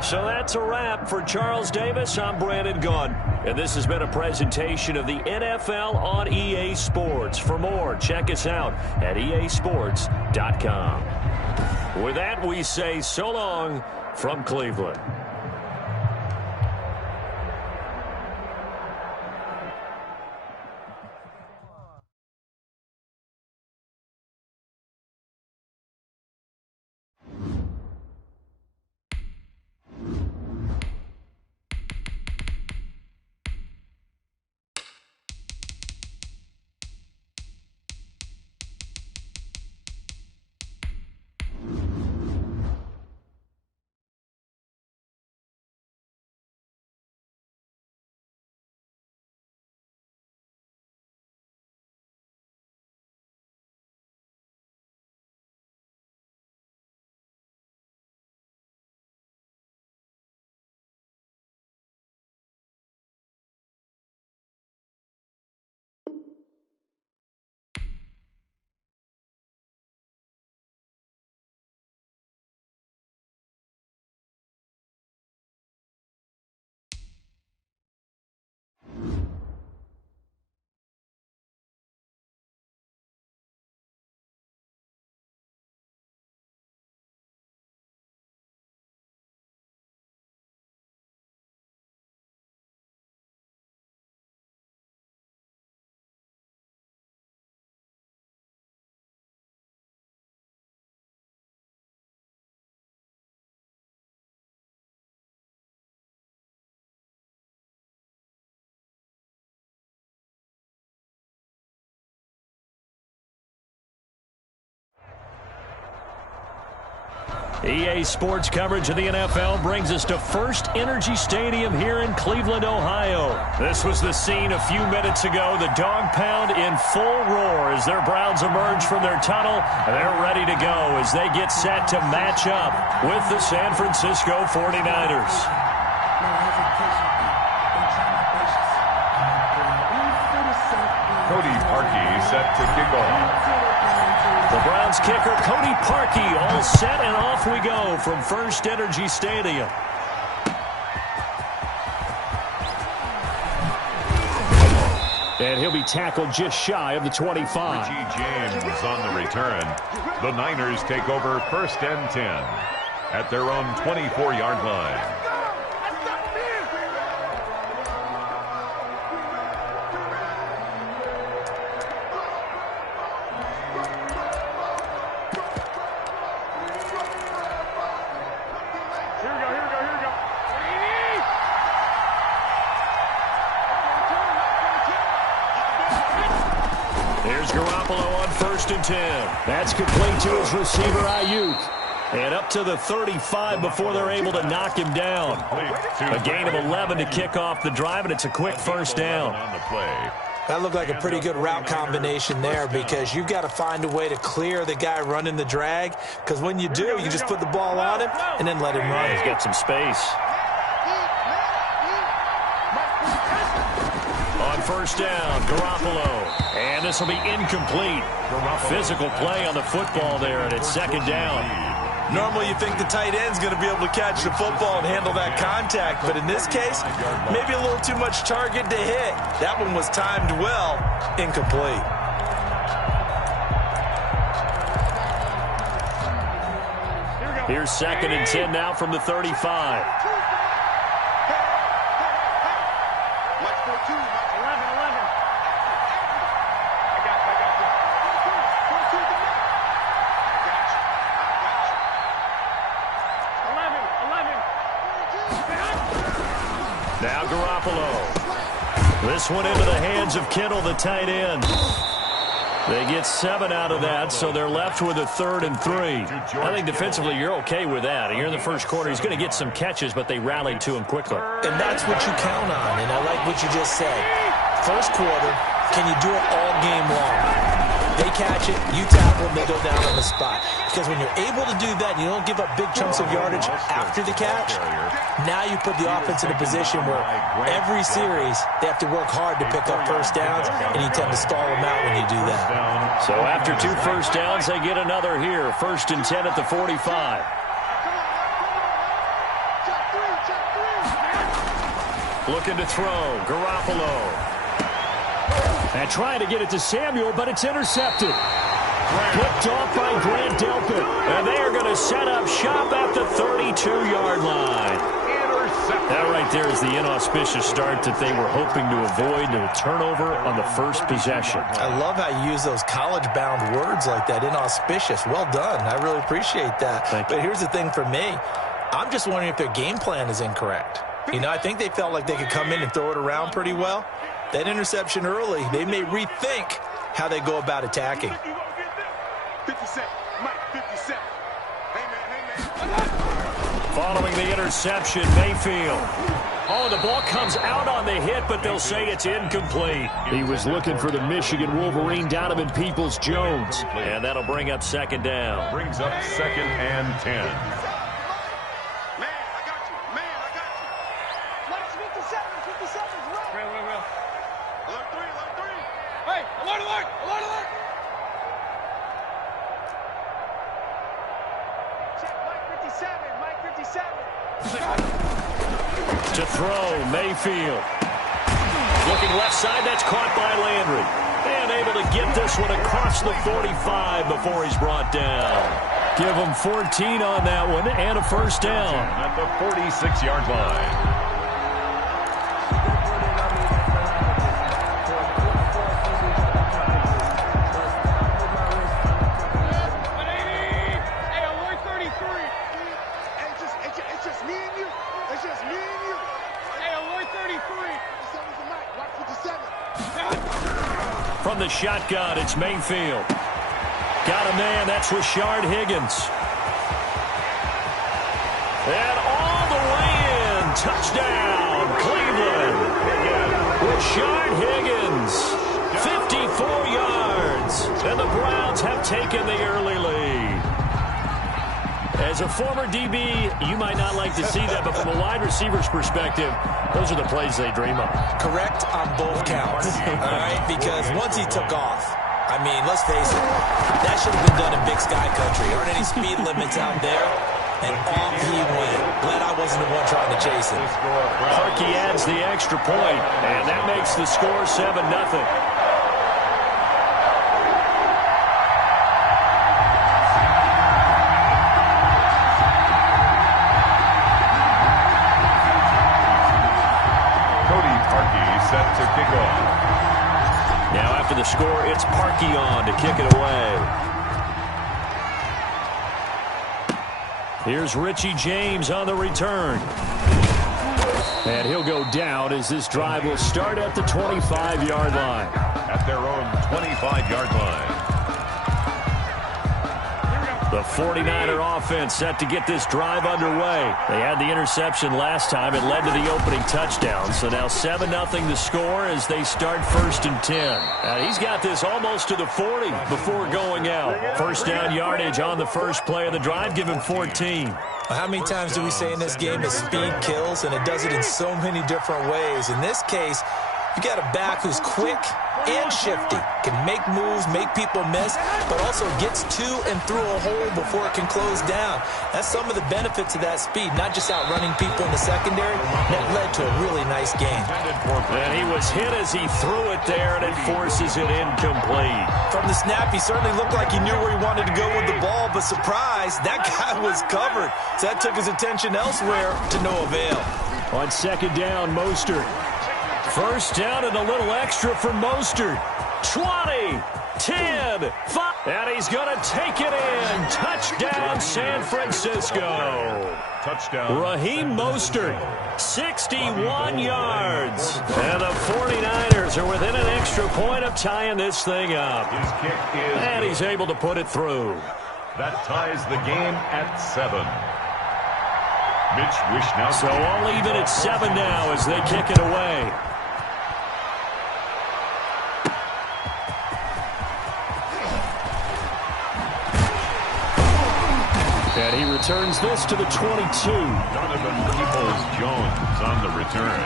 So that's a wrap for Charles Davis. I'm Brandon Gunn. And this has been a presentation of the NFL on EA Sports. For more, check us out at easports.com. With that, we say so long from Cleveland. EA Sports coverage of the NFL brings us to First Energy Stadium here in Cleveland, Ohio. This was the scene a few minutes ago. The dog pound in full roar as their Browns emerge from their tunnel. They're ready to go as they get set to match up with the San Francisco 49ers. Cody Parkey set to kick off. The Browns kicker, Cody Parkey, all set, and off we go from First Energy Stadium. And he'll be tackled just shy of the 25. Richie James on the return. The Niners take over 1st and 10 at their own 24-yard line. Here's Garoppolo on 1st and 10. That's complete to his receiver, Ayuk. And up to the 35 before they're able to knock him down. A gain of 11 to kick off the drive, and it's a quick first down. That looked like a pretty good route combination there because you've got to find a way to clear the guy running the drag, because when you do, you just put the ball on him and then let him run. He's got some space. On 1st down, Garoppolo. And this will be incomplete. Physical play on the football there, and it's 2nd down. Normally you think the tight end's going to be able to catch the football and handle that contact, but in this case, maybe a little too much target to hit. That one was timed well, incomplete. Here's 2nd and 10 now from the 35. Now Garoppolo. This one into the hands of Kittle, the tight end. They get 7 out of that, so they're left with a 3rd and 3. I think defensively you're okay with that. You're in the first quarter. He's going to get some catches, but they rallied to him quickly. And that's what you count on, and I like what you just said. First quarter, can you do it all game long? They catch it, you tackle them, they go down on the spot. Because when you're able to do that, you don't give up big chunks of yardage after the catch, now you put the offense in a position where every series they have to work hard to pick up first downs, and you tend to stall them out when you do that. So after 2 first downs, they get another here. 1st and 10 at the 45. Looking to throw, Garoppolo. And trying to get it to Samuel, but it's intercepted. Picked off by Grant Delpit. And they are going to set up shop at the 32-yard line. That right there is the inauspicious start that they were hoping to avoid, and a turnover on the first possession. I love how you use those college-bound words like that, inauspicious. Well done. I really appreciate that. But here's the thing for me. I'm just wondering if their game plan is incorrect. You know, I think they felt like they could come in and throw it around pretty well. That interception early, they may rethink how they go about attacking. 57, Mike, 57. Following the interception, Mayfield. Oh, the ball comes out on the hit, but they'll say it's incomplete. He was looking for the Michigan Wolverine, Donovan Peoples-Jones. And that'll bring up 2nd down. Brings up 2nd and 10. To throw, Mayfield. Looking left side, that's caught by Landry. And able to get this one across the 45 before he's brought down. Give him 14 on that one and a first down. At the 46-yard line. From the shotgun, it's Mayfield. Got a man, that's Rashard Higgins. And all the way in. Touchdown, Cleveland. Rashard Higgins, 54 yards. And the Browns have taken the early lead. As a former DB, you might not like to see that, but from a wide receiver's perspective, those are the plays they dream of. Correct on both counts, all right? Because once he took off, I mean, let's face it, that should have been done in Big Sky Country. Aren't any speed limits out there? And off he went. Glad I wasn't the one trying to chase him. Parkey adds the extra point, and that makes the score 7-0. Set to kick off. Now after the score, it's Parkey on to kick it away. Here's Richie James on the return. And he'll go down as this drive will start at the 25-yard line. At their own 25-yard line. The 49er offense set to get this drive underway. They had the interception last time. It led to the opening touchdown. So now 7-0 the score as they start 1st and 10. And he's got this almost to the 40 before going out. First down yardage on the first play of the drive. Give him 14. How many times do we say in this game that speed kills, and it does it in so many different ways? In this case, you got a back who's quick and shifty, can make moves, make people miss, but also gets to and through a hole before it can close down. That's some of the benefits of that speed, not just outrunning people in the secondary. That led to a really nice game. And he was hit as he threw it there, and it forces it incomplete. From the snap, he certainly looked like he knew where he wanted to go with the ball, but surprise, that guy was covered. So that took his attention elsewhere to no avail. On second down, Mostert. First down and a little extra for Mostert. 20, 10, 5. And he's going to take it in. Touchdown, San Francisco. Touchdown. Raheem Mostert, 61 yards. And the 49ers are within an extra point of tying this thing up. His kick is And he's able to put it through. That ties the game at 7. Mitch Wishnowsky. So all even at 7 now as they kick it away. And he returns this to the 22. Donovan Peoples-Jones on the return.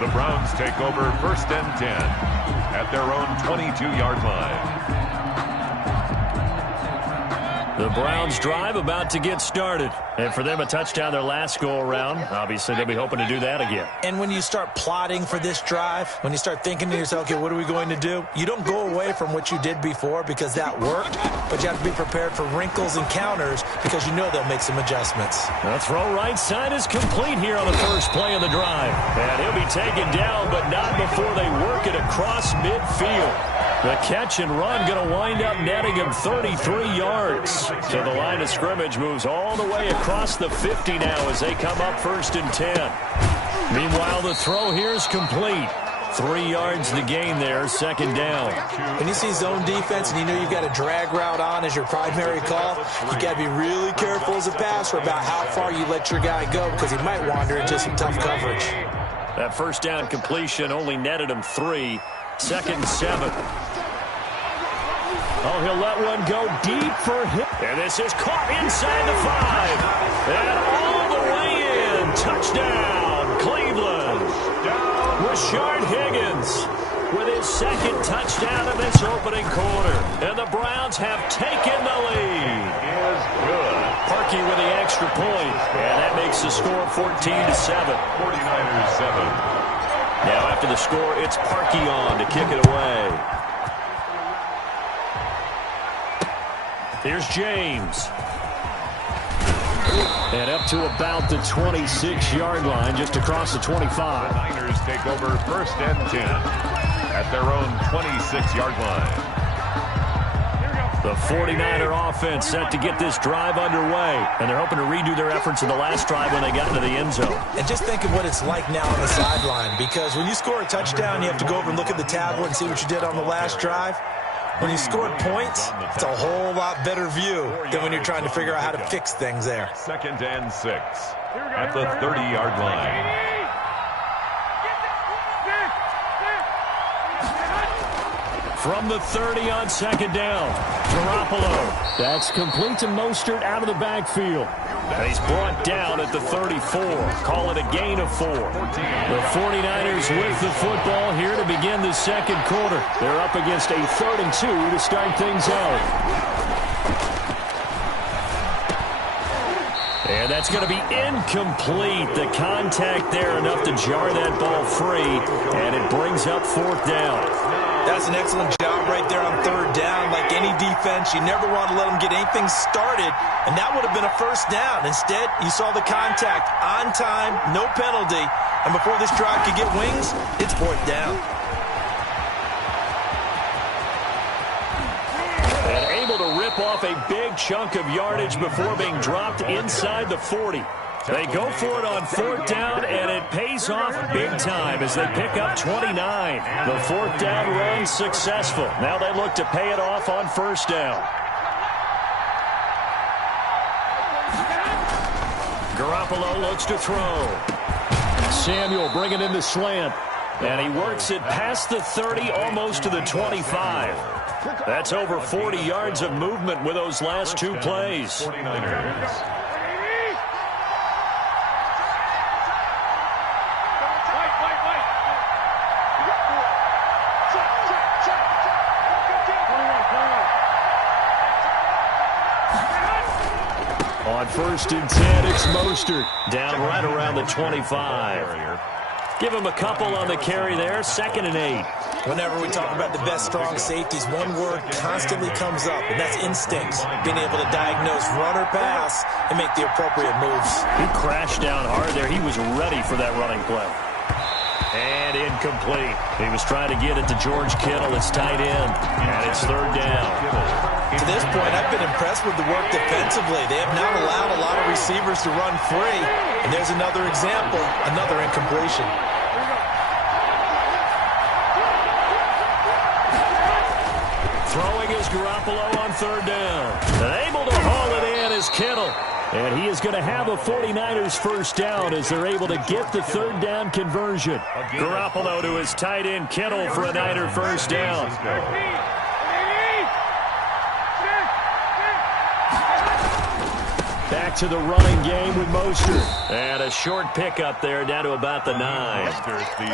The Browns take over 1st and 10 at their own 22-yard line. The Browns drive about to get started. And for them, a touchdown their last go-around. Obviously, they'll be hoping to do that again. And when you start plotting for this drive, when you start thinking to yourself, okay, what are we going to do? You don't go away from what you did before because that worked, but you have to be prepared for wrinkles and counters because you know they'll make some adjustments. The throw right side is complete here on the first play of the drive. And he'll be taken down, but not before they work it across midfield. The catch and run going to wind up netting him 33 yards. So the line of scrimmage moves all the way across the 50 now as they come up 1st and 10. Meanwhile, the throw here is complete. 3 yards to gain there, 2nd down. When you see zone defense and you know you've got a drag route on as your primary call, you got to be really careful as a passer about how far you let your guy go because he might wander into some tough coverage. That first down completion only netted him 3. 2nd and 7. Oh, he'll let one go deep for him. And this is caught inside the 5. And all the way in. Touchdown, Cleveland. Rashard Higgins with his 2nd touchdown of this opening quarter. And the Browns have taken the lead. Is good. Parkey with the extra point. And that makes the score 14-7. 49ers 7. Now after the score, it's Parkey on to kick it away. Here's James. And up to about the 26-yard line, just across the 25. The Niners take over 1st and 10 at their own 26-yard line. The 49er offense set to get this drive underway. And they're hoping to redo their efforts in the last drive when they got into the end zone. And just think of what it's like now on the sideline, because when you score a touchdown, you have to go over and look at the tablet and see what you did on the last drive. When you scored points, it's a whole lot better view than when you're trying to figure out how to fix things there. 2nd and 6. at the 30-yard line. From the 30 on second down, Garoppolo. That's complete to Mostert out of the backfield. And he's brought down at the 34. Call it a gain of 4. The 49ers with the football here to begin the second quarter. They're up against a 3rd and 2 to start things out. And that's going to be incomplete. The contact there enough to jar that ball free, and it brings up 4th down. That's an excellent job right there on 3rd down. Like any defense, you never want to let them get anything started, and that would have been a 1st down. Instead, you saw the contact on time, no penalty, and before this drive could get wings, it's 4th down. And able to rip off a big chunk of yardage before being dropped inside the 40. They go for it on 4th down, and it pays off big time as they pick up 29. The 4th down run successful. Now they look to pay it off on 1st down. Garoppolo looks to throw. Samuel bringing in the slant. And he works it past the 30, almost to the 25. That's over 40 yards of movement with those last 2 plays. 49ers. On 1st and 10, it's Mostert. Down right around the 25. Give him a couple on the carry there. 2nd and 8. Whenever we talk about the best strong safeties, one word constantly comes up, and that's instincts. Being able to diagnose run or pass and make the appropriate moves. He crashed down hard there. He was ready for that running play. And incomplete. He was trying to get it to George Kittle. It's tight end. And it's 3rd down. To this point, I've been impressed with the work defensively. They have not allowed a lot of receivers to run free. And there's another example, another incompletion. Throwing is Garoppolo on 3rd down. And able to haul it in is Kittle. And he is going to have a 49ers 1st down as they're able to get the 3rd down conversion. Garoppolo to his tight end Kittle for a Niner 1st down. Back to the running game with Mostert. And a short pickup there down to about the 9.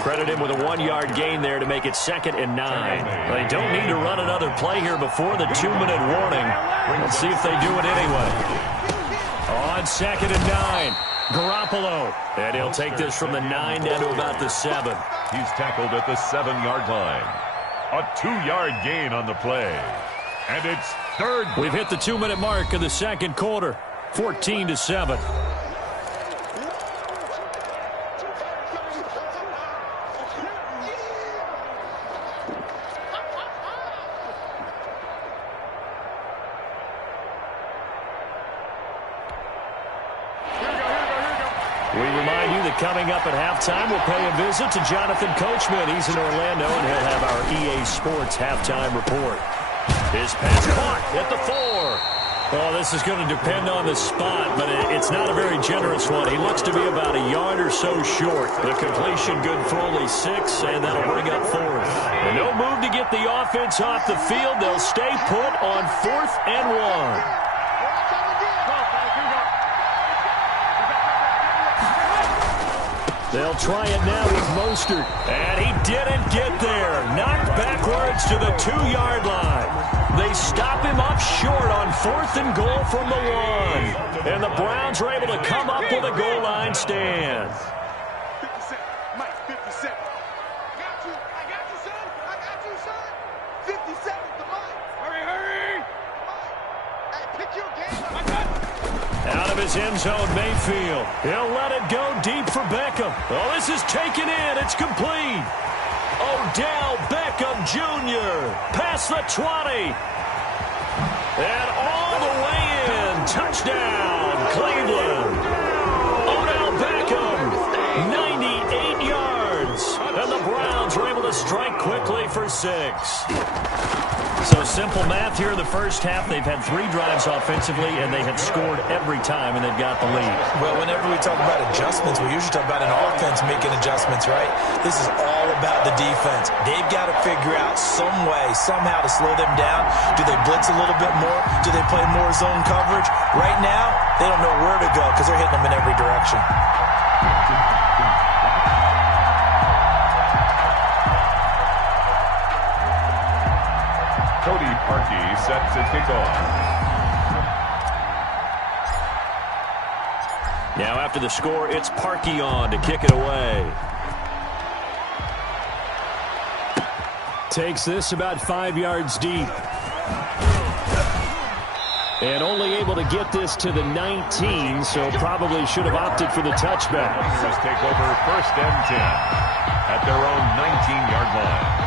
Credit him with a 1-yard gain there to make it 2nd and 9. They don't need to run another play here before the 2-minute warning. Let's see if they do it anyway. On 2nd and 9, Garoppolo. And he'll take this from the 9 down to about the 7. He's tackled at the 7-yard line. A 2-yard gain on the play. And it's 3rd. We've hit the 2-minute mark of the second quarter. 14-7. We remind you that coming up at halftime, we'll pay a visit to Jonathan Coachman. He's in Orlando, and he'll have our EA Sports halftime report. His pass caught at the 4. Oh, this is going to depend on the spot, but it's not a very generous one. He looks to be about a yard or so short. The completion good for only 6, and that'll bring up 4th. And no move to get the offense off the field. They'll stay put on 4th and 1. They'll try it now with Mostert. And he didn't get there. Knocked backwards to the 2-yard line. They stop him up short on 4th and goal from the 1. And the Browns are able to come up with a goal line stand. 57. Mike, 57. I got you, son. 57 to Mike. Hurry. Mike, hey, pick your game up. Out of his end zone, Mayfield. He'll let it go deep for Beckham. Oh, this is taken in. It's complete. Odell Beckham Jr. past the 20. And all the way in. Touchdown, Cleveland. Odell Beckham, 98 yards. And the Browns are able to strike strike quickly for 6. So simple math here in the first half. They've had 3 drives offensively, and they have scored every time, and they've got the lead. Well, whenever we talk about adjustments, we usually talk about an offense making adjustments, right? This is all about the defense. They've got to figure out some way, somehow to slow them down. Do they blitz a little bit more? Do they play more zone coverage? Right now, they don't know where to go because they're hitting them in every direction. Parkey set to kick off. Now after the score, it's Parkey on to kick it away. Takes this about 5 yards deep. And only able to get this to the 19, so probably should have opted for the touchback. Buccaneers take over 1st and 10 at their own 19-yard line.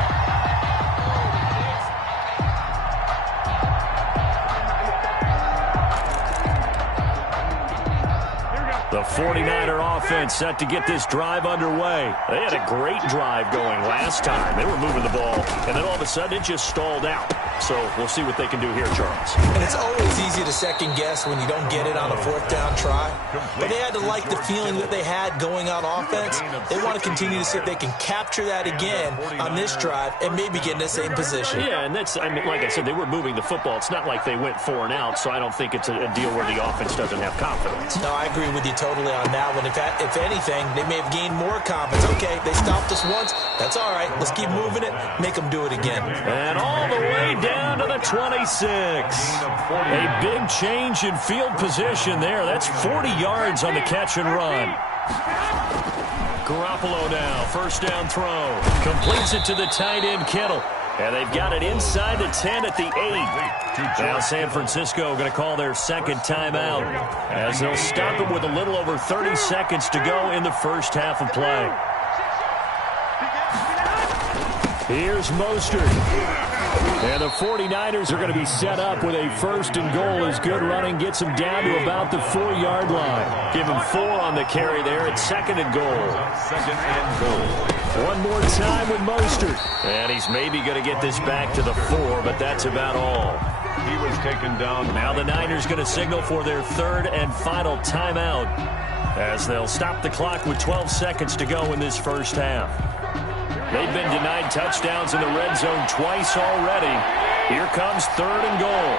The 49er offense set to get this drive underway. They had a great drive going last time. They were moving the ball, and then all of a sudden it just stalled out. So we'll see what they can do here, Charles. And it's always easy to second guess when you don't get it on a 4th down try. But they had to like the feeling that they had going on offense. They want to continue to see if they can capture that again on this drive and maybe get in the same position. Yeah, and that's, I mean, like I said, they were moving the football. It's not like they went 4 and out, so I don't think it's a deal where the offense doesn't have confidence. No, I agree with you totally on that one. If anything, they may have gained more confidence. Okay, they stopped us once. That's all right. Let's keep moving it. Make them do it again. And all the way down to the 26. A big change in field position there. That's 40 yards on the catch and run. Garoppolo now, 1st down throw. Completes it to the tight end, Kittle. And they've got it inside the 10 at the 8. Now San Francisco going to call their 2nd timeout as they'll stop it with a little over 30 seconds to go in the first half of play. Here's Mostert. And the 49ers are going to be set up with a 1st and goal as good running gets them down to about the 4-yard line. Give him 4 on the carry there at 2nd and goal. 2nd and goal. One more time with Mostert. And he's maybe going to get this back to the 4, but that's about all. He was taken down. Now the Niners going to signal for their 3rd and final timeout as they'll stop the clock with 12 seconds to go in this first half. They've been denied touchdowns in the red zone twice already. Here comes 3rd and goal.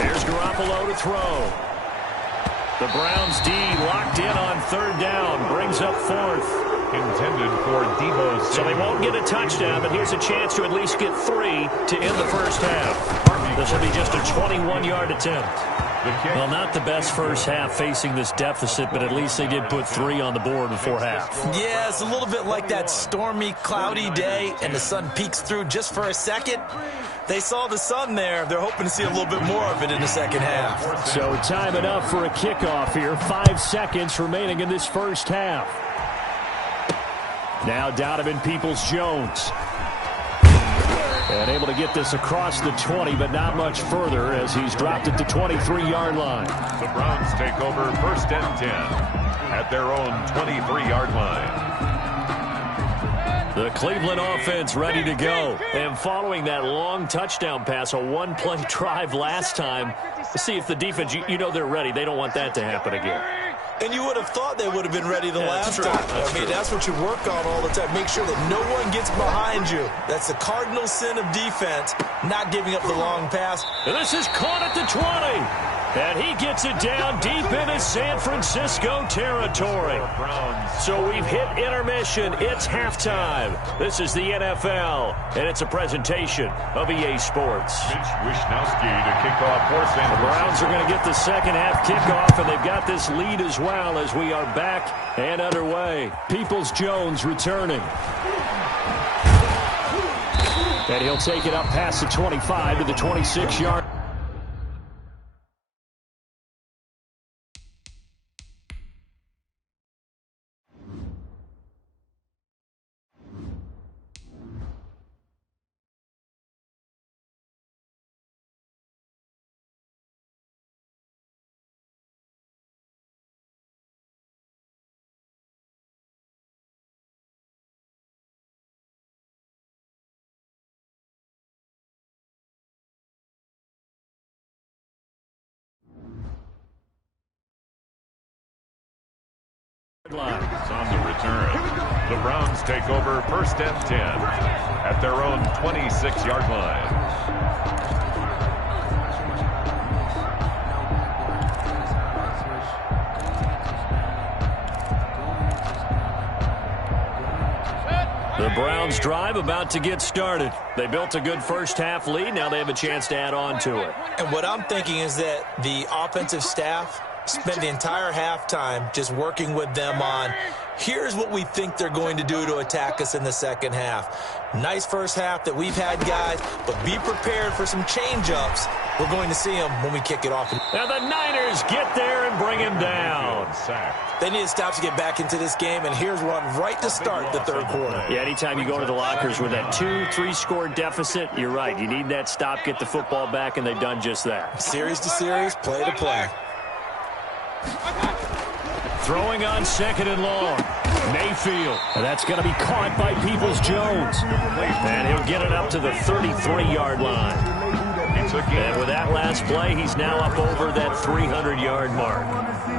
Here's Garoppolo to throw. The Browns D locked in on 3rd down. Brings up 4th. Intended for Debo. So they won't get a touchdown, but here's a chance to at least get 3 to end the first half. This will be just a 21-yard attempt. Well, not the best first half facing this deficit, but at least they did put 3 on the board before half. Yeah, it's a little bit like that stormy, cloudy day, and the sun peeks through just for a second. They saw the sun there. They're hoping to see a little bit more of it in the second half. So time enough for a kickoff here. 5 seconds remaining in this first half. Now Donovan Peoples-Jones. And able to get this across the 20, but not much further as he's dropped it to 23-yard line. The Browns take over 1st and 10 at their own 23-yard line. The Cleveland offense ready to go. And following that long touchdown pass, a one-play drive last time, let's see if the defense, you know they're ready. They don't want that to happen again. And you would have thought they would have been ready the last time. I mean, that's what you work on all the time. Make sure that no one gets behind you. That's the cardinal sin of defense, not giving up the long pass. And this is caught at the 20. And he gets it down deep into San Francisco territory. So we've hit intermission. It's halftime. This is the NFL, and it's a presentation of EA Sports. Mitch Wishnowsky to kick off for San Francisco. The Browns are going to get the second half kickoff, and they've got this lead as well as we are back and underway. Peoples-Jones returning. And he'll take it up past the 25 to the 26-yard line. It's on the return. The Browns take over 1st and 10 at their own 26-yard line. The Browns drive about to get started. They built a good first-half lead. Now they have a chance to add on to it. And what I'm thinking is that the offensive staff spent the entire halftime just working with them on, here's what we think they're going to do to attack us in the second half. Nice first half that we've had, guys, but be prepared for some change-ups. We're going to see them when we kick it off. Now the Niners get there and bring him down. They need to stop to get back into this game, and here's one right to start the third quarter. Yeah, anytime you go to the lockers with that 2-3 score deficit, you're right. You need that stop, get the football back, and they've done just that. Series to series, play to play. Throwing on 2nd and long. Mayfield. And that's going to be caught by Peoples-Jones. And he'll get it up to the 33-yard line. And with that last play, he's now up over that 300-yard mark.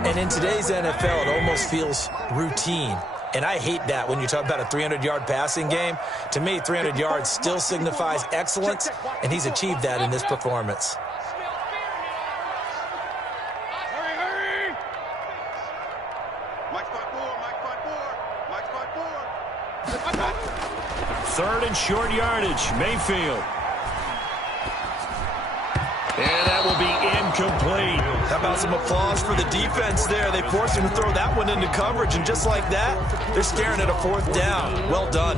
And in today's NFL, it almost feels routine. And I hate that when you talk about a 300-yard passing game. To me, 300 yards still signifies excellence, and he's achieved that in this performance. Third and short yardage. Mayfield. And that will be incomplete. How about some applause for the defense there? They forced him to throw that one into coverage, and just like that, they're staring at a 4th down. Well done.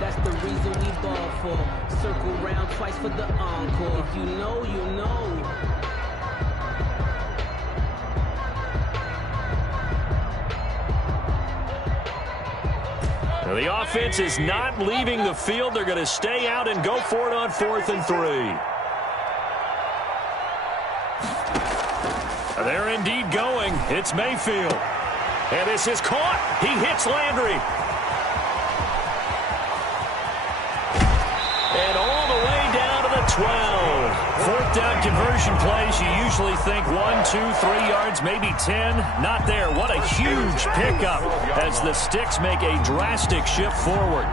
That's the reason we ball for. Circle round twice for the encore. If you know, you know. Now the offense is not leaving the field. They're going to stay out and go for it on 4th and 3. They're indeed going. It's Mayfield. And this is caught. He hits Landry. And all the way down to the 12. 4th down conversion plays. You usually think 1, 2, 3 yards, maybe 10. Not there. What a huge pickup as the Sticks make a drastic shift forward.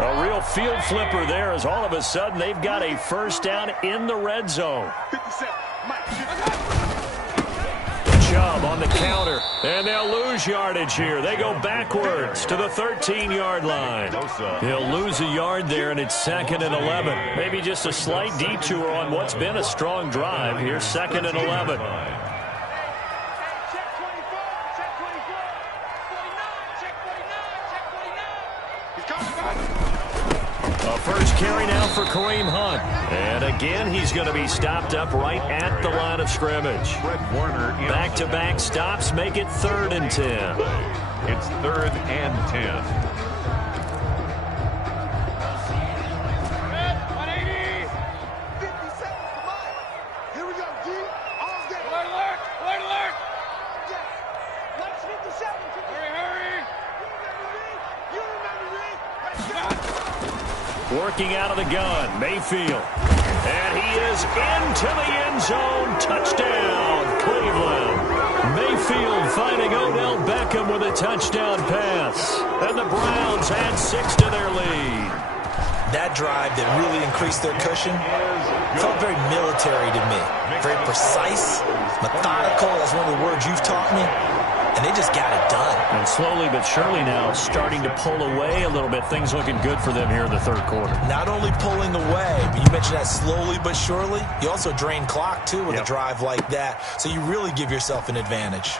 A real field flipper there as all of a sudden they've got a first down in the red zone. Chubb on the counter, and they'll lose yardage here. They go backwards to the 13-yard line. He'll lose a yard there, and it's 2nd and 11. Maybe just a slight detour on what's been a strong drive. Here's 2nd and 11. First carry now for Kareem Hunt. And again, he's going to be stopped up right at the line of scrimmage. Back-to-back stops make it 3rd and 10. It's 3rd and 10. Working out of the gun, Mayfield. And he is into the end zone. Touchdown, Cleveland. Mayfield finding Odell Beckham with a touchdown pass. And the Browns add 6 to their lead. That drive that really increased their cushion felt very military to me. Very precise, methodical. That's one of the words you've taught me. And they just got it done. And slowly but surely now starting to pull away a little bit. Things looking good for them here in the third quarter. Not only pulling away, but you mentioned that slowly but surely. You also drain clock, too, with a drive like that. So you really give yourself an advantage.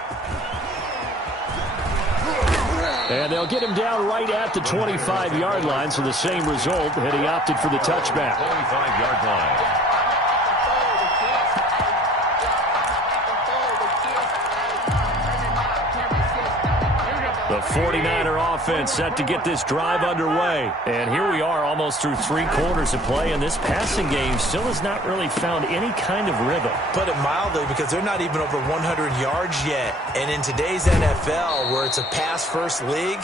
And they'll get him down right at the 25-yard line. So the same result, and he opted for the touchback. 25-yard line. The 49er offense set to get this drive underway. And here we are almost through 3 quarters of play, and this passing game still has not really found any kind of rhythm. Put it mildly, because they're not even over 100 yards yet. And in today's NFL, where it's a pass-first league,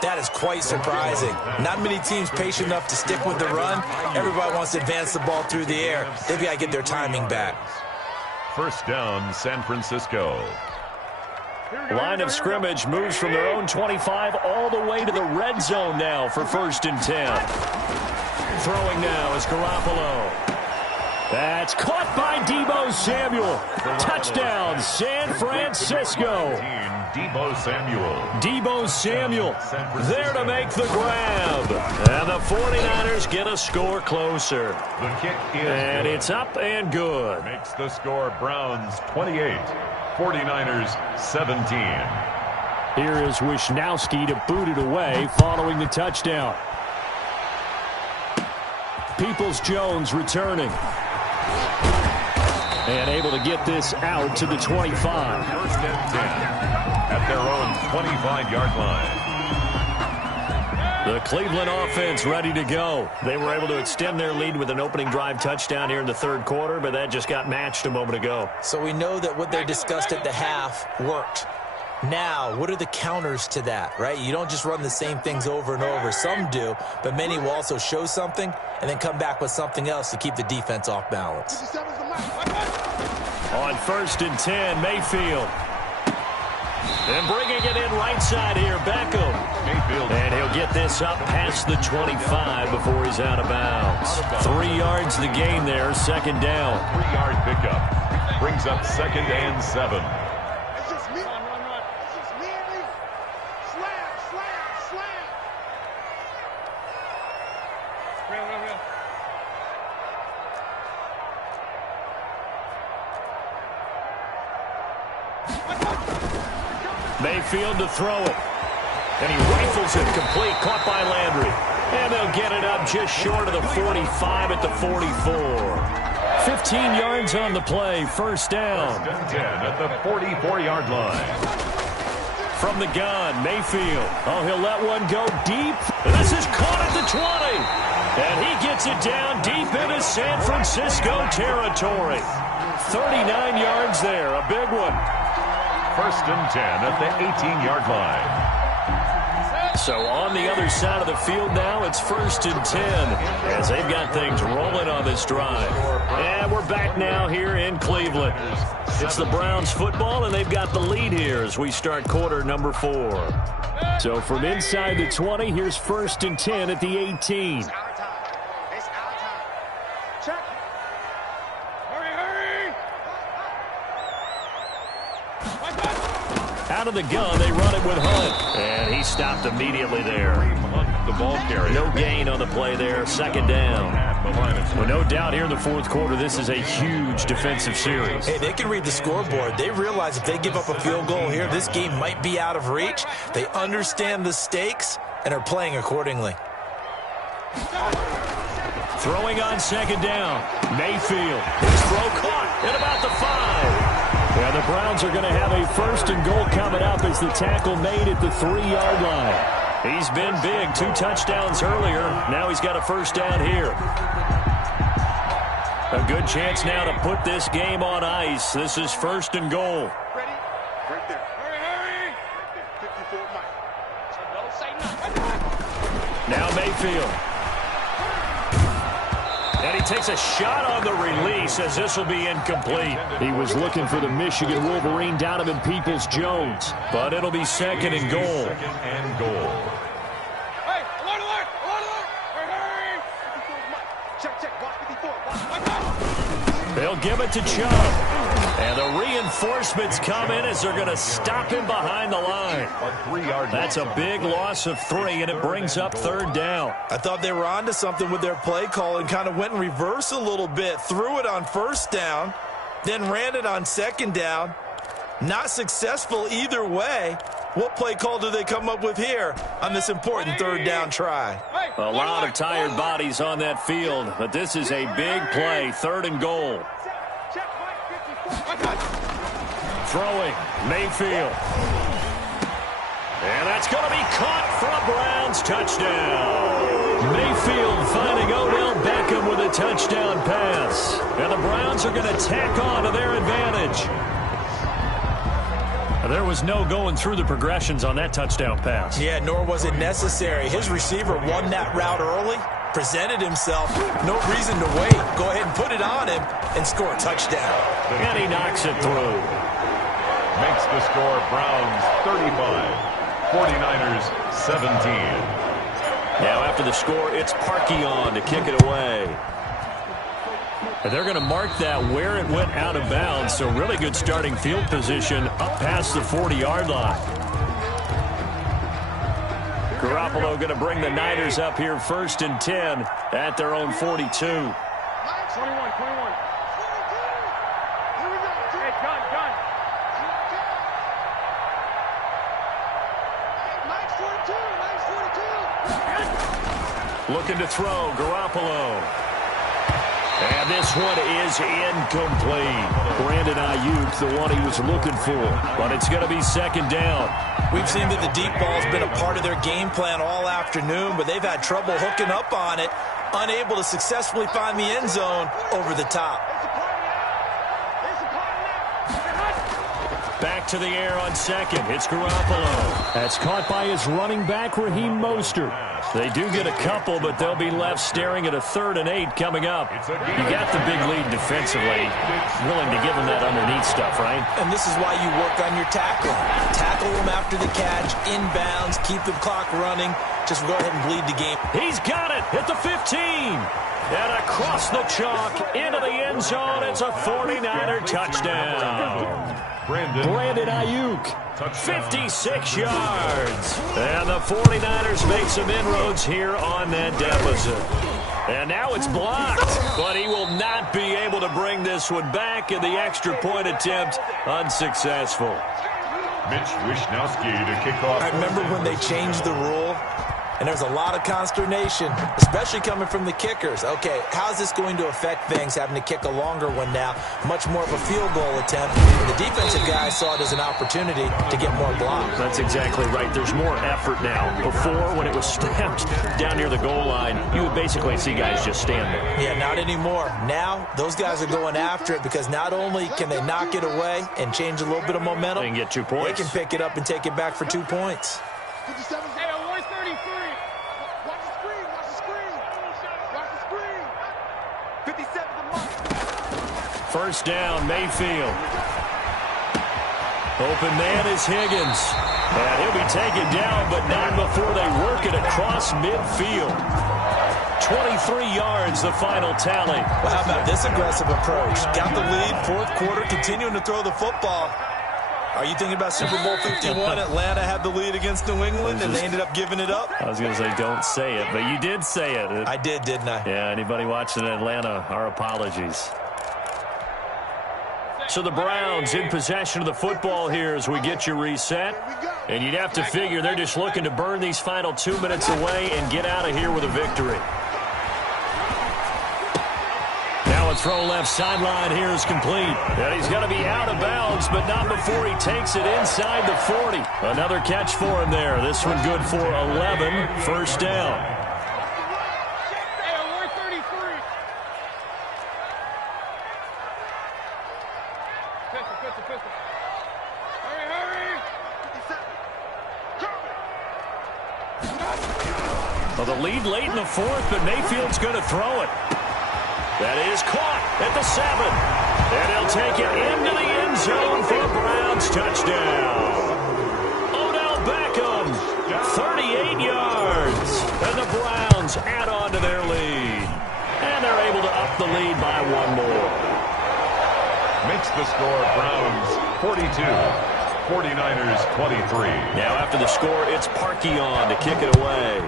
that is quite surprising. Not many teams patient enough to stick with the run. Everybody wants to advance the ball through the air. They've got to get their timing back. first down, San Francisco. Line of scrimmage moves from their own 25 all the way to the red zone now for 1st and 10. Throwing now is Garoppolo. That's caught by Deebo Samuel. Touchdown, San Francisco. Deebo Samuel. Deebo Samuel there to make the grab. And the 49ers get a score closer. The kick is and good. It's up and good. Makes the score Browns 28, 49ers 17. Here is Wisnowski to boot it away following the touchdown. Peoples-Jones returning. And able to get this out to the 25. 1st and 10 at their own 25-yard line. The Cleveland offense ready to go. They were able to extend their lead with an opening drive touchdown here in the 3rd quarter, but that just got matched a moment ago. So we know that what they discussed at the half worked. Now, what are the counters to that, right? You don't just run the same things over and over. Some do, but many will also show something and then come back with something else to keep the defense off balance. On 1st and 10, Mayfield. And bringing it in right side here, Beckham. Mayfield. And he'll get this up past the 25 before he's out of bounds. 3 yards the gain there, 2nd down. 3-yard pickup. Brings up 2nd and 7. It's just me. It's just me and you. Slam, slam, slam. Real. Mayfield to throw it. And he rifles it complete, caught by Landry. And they'll get it up just short of the 45 at the 44. 15 yards on the play, 1st down. 1st and 10 at the 44-yard line. From the gun, Mayfield. Oh, he'll let one go deep. This is caught at the 20. And he gets it down deep into San Francisco territory. 39 yards there, a big one. 1st and 10 at the 18-yard line. So on the other side of the field now, it's 1st and 10 as they've got things rolling on this drive. And we're back now here in Cleveland. It's the Browns football, and they've got the lead here as we start quarter number 4. So from inside the 20, here's 1st and 10 at the 18. It's our time. Check. Hurry. Out of the gun, they run it with Hunt. And he stopped immediately there. The ball carrier. No gain on the play there, 2nd down. Well, no doubt here in the 4th quarter, this is a huge defensive series. Hey, they can read the scoreboard. They realize if they give up a field goal here, this game might be out of reach. They understand the stakes and are playing accordingly. Throwing on 2nd down. Mayfield. His throw caught at about the 5. Yeah, the Browns are going to have a 1st and goal coming up as the tackle made at the 3-yard line. He's been big, 2 touchdowns earlier. Now he's got a 1st down here. A good chance now to put this game on ice. This is 1st and goal. Ready? Right there. Hurry. Right there. 54 Mike. So don't say nothing. Now Mayfield. And he takes a shot on the release as this will be incomplete. He was looking for the Michigan Wolverine Donovan Peoples-Jones, but it'll be 2nd and goal. 2nd and goal. Hey, alert. Hurry. 54 Mike. Check. Watch 54. They'll give it to Chubb. And the reinforcements come in as they're going to stop him behind the line. A 3-yard. That's a big loss of 3, and it brings up 3rd down. I thought they were onto something with their play call and kind of went in reverse a little bit. Threw it on 1st down, then ran it on 2nd down. Not successful either way. What play call do they come up with here on this important 3rd down try? A lot of tired bodies on that field, but this is a big play, 3rd and goal. Throwing, Mayfield. And that's going to be caught for a Browns touchdown. Mayfield finding Odell Beckham with a touchdown pass. And the Browns are going to tack on to their advantage. There was no going through the progressions on that touchdown pass. Yeah, nor was it necessary. His receiver won that route early, presented himself. No reason to wait. Go ahead and put it on him and score a touchdown. And he knocks it through. Makes the score Browns 35, 49ers 17. Now after the score, it's Parkey on to kick it away. And they're going to mark that where it went out of bounds, so really good starting field position up past the 40-yard line. Garoppolo going to bring the Niners up here 1st and 10 at their own 42. 21. Here we go. Hey, gun. Mike's 42. Looking to throw, Garoppolo. And this one is incomplete. Brandon Ayuk, the one he was looking for. But it's going to be 2nd down. We've seen that the deep ball has been a part of their game plan all afternoon, but they've had trouble hooking up on it, unable to successfully find the end zone over the top. Back to the air on 2nd. It's Garoppolo. That's caught by his running back, Raheem Mostert. They do get a couple, but they'll be left staring at a 3rd and 8 coming up. You got the big lead defensively. Willing to give them that underneath stuff, right? And this is why you work on your tackling. Tackle them after the catch, inbounds, keep the clock running. Just go ahead and bleed the game. He's got it at the 15. And across the chalk into the end zone. It's a 49er touchdown. Brandon Ayuk, 56 yards. And the 49ers make some inroads here on that deficit. And now it's blocked, but he will not be able to bring this one back, and the extra point attempt unsuccessful. Mitch Wishnowsky to kick off. I remember when they changed the rule, and there's a lot of consternation, especially coming from the kickers. Okay, how's this going to affect things, having to kick a longer one now? Much more of a field goal attempt. And the defensive guys saw it as an opportunity to get more blocks. That's exactly right. There's more effort now. Before, when it was snapped down near the goal line, you would basically see guys just stand there. Yeah, not anymore. Now, those guys are going after it because not only can they knock it away and change a little bit of momentum, they can get 2 points. They can pick it up and take it back for 2 points. 57. Hey, 133. Watch the screen. Watch the screen. Watch the screen. 57 to Mike. 1st down, Mayfield. Open man is Higgins. And he'll be taken down, but not before they work it across midfield. 23 yards, the final tally. Well, how about this aggressive approach? Got the lead, 4th quarter, continuing to throw the football. Are you thinking about Super Bowl 51? Atlanta had the lead against New England, and they ended up giving it up? I was going to say don't say it, but you did say it. I did, didn't I? Yeah, anybody watching Atlanta, our apologies. So the Browns in possession of the football here as we get you reset. And you'd have to figure they're just looking to burn these final 2 minutes away and get out of here with a victory. Now a throw left sideline here is complete. And he's going to be out of bounds, but not before he takes it inside the 40. Another catch for him there. This one good for 11. 1st down. Hey, 133. Pistol. Hurry. 57. Well, the lead late in the 4th, but Mayfield's going to throw it. That is caught at the 7. And he'll take it into the end zone for a Browns touchdown. Odell Beckham, 38 yards. And the Browns add on to their lead. And they're able to up the lead by 1 more. Makes the score Browns 42, 49ers 23. Now after the score, it's Parkey on to kick it away.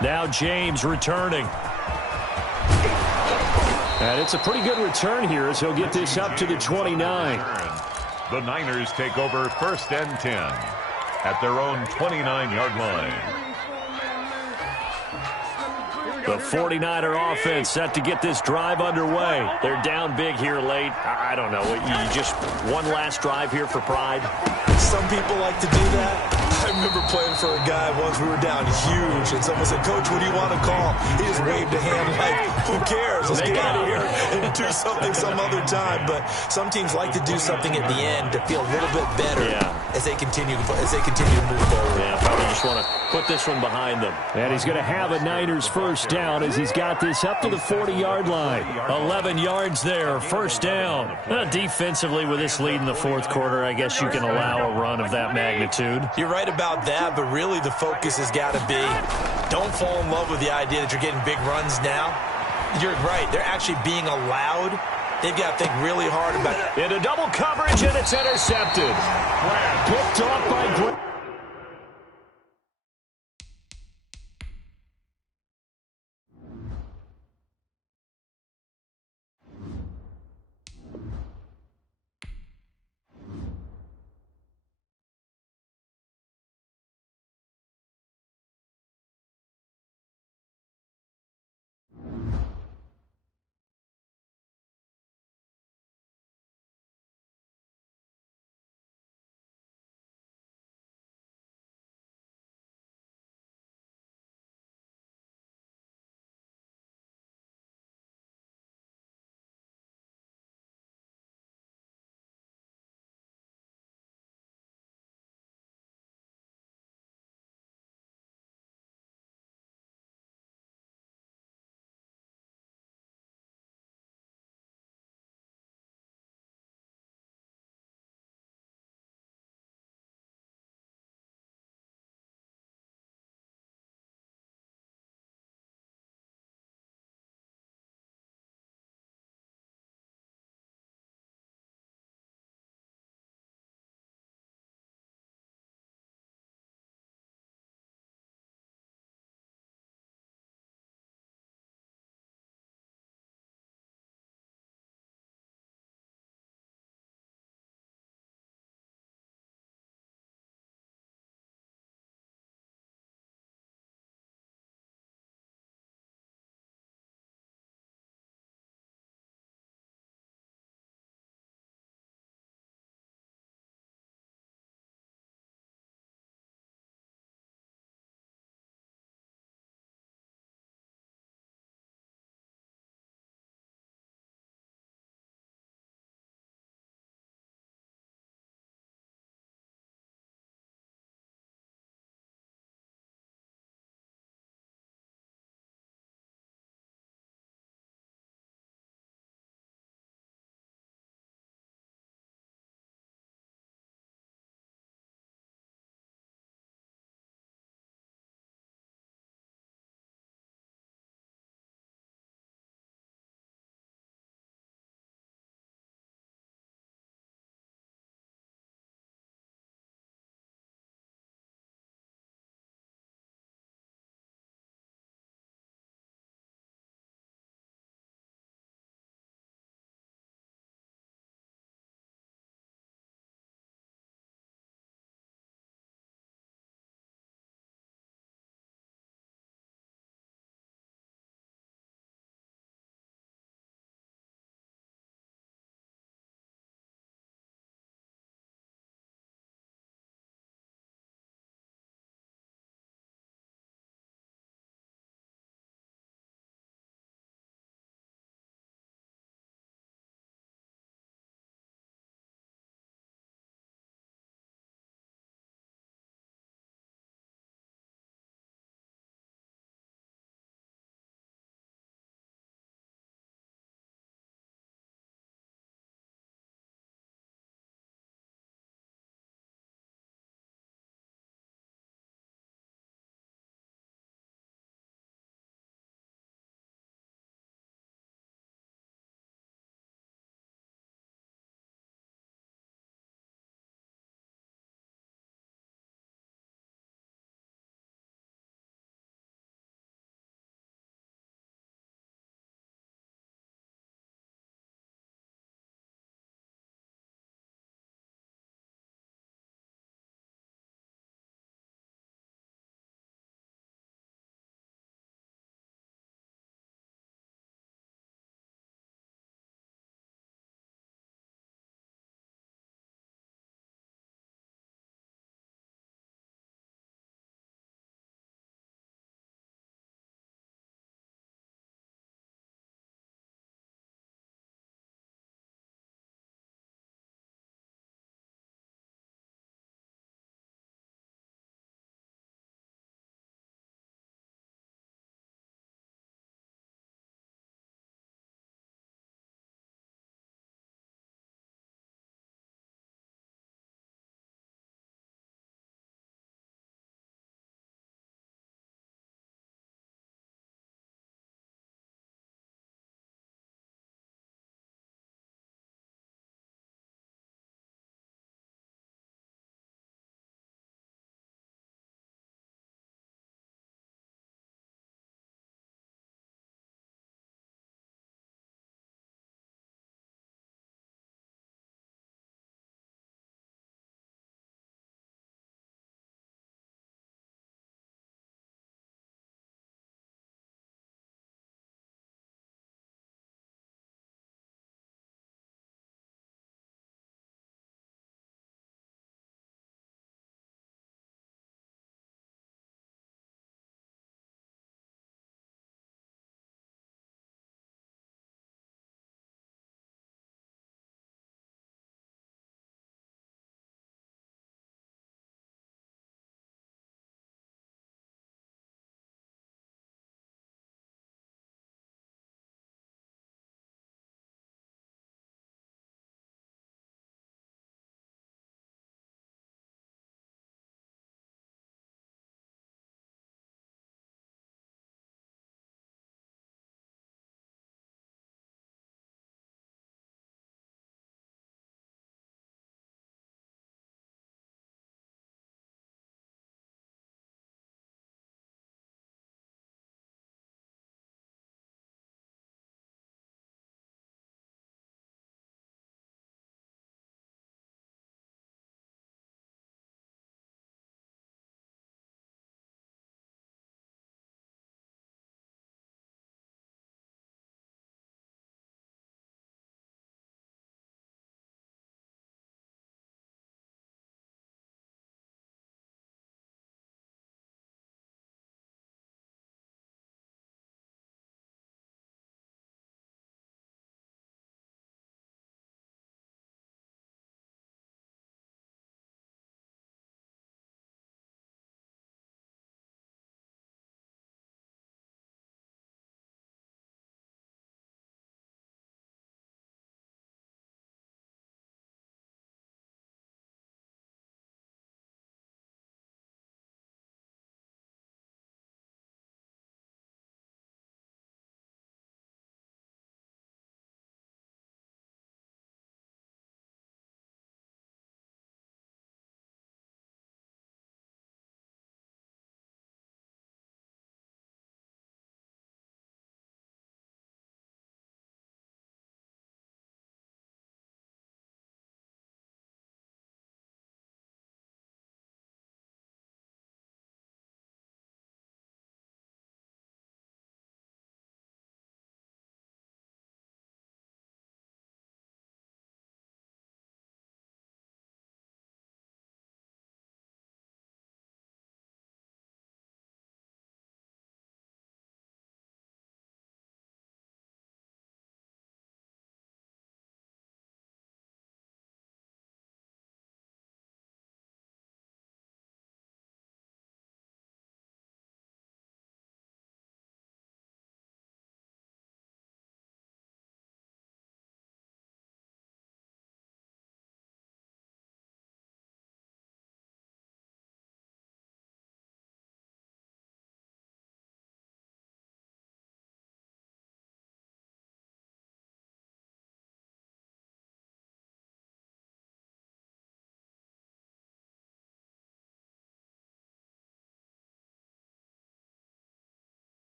Now James returning. And it's a pretty good return here as he'll get this up to the 29. The Niners take over 1st and 10 at their own 29-yard line. The 49er offense set to get this drive underway. They're down big here late. I don't know. You just one last drive here for pride? Some people like to do that. I remember playing for a guy once. We were down huge, and someone said, "Coach, what do you want to call?" He just waved a hand like, "Who cares? Let's get out of here and do something some other time." But some teams like to do something at the end to feel a little bit better. Yeah. as they continue to move forward. Yeah, probably just want to put this one behind them. And he's going to have a Niners first down as he's got this up to the 40-yard line. 11 yards there, first down. Defensively, with this lead in the fourth quarter, I guess you can allow a run of that magnitude. You're right about that, but really the focus has got to be don't fall in love with the idea that you're getting big runs now. You're right. They're actually being allowed. They've got to think really hard about it. Into double coverage, and it's intercepted. Picked off by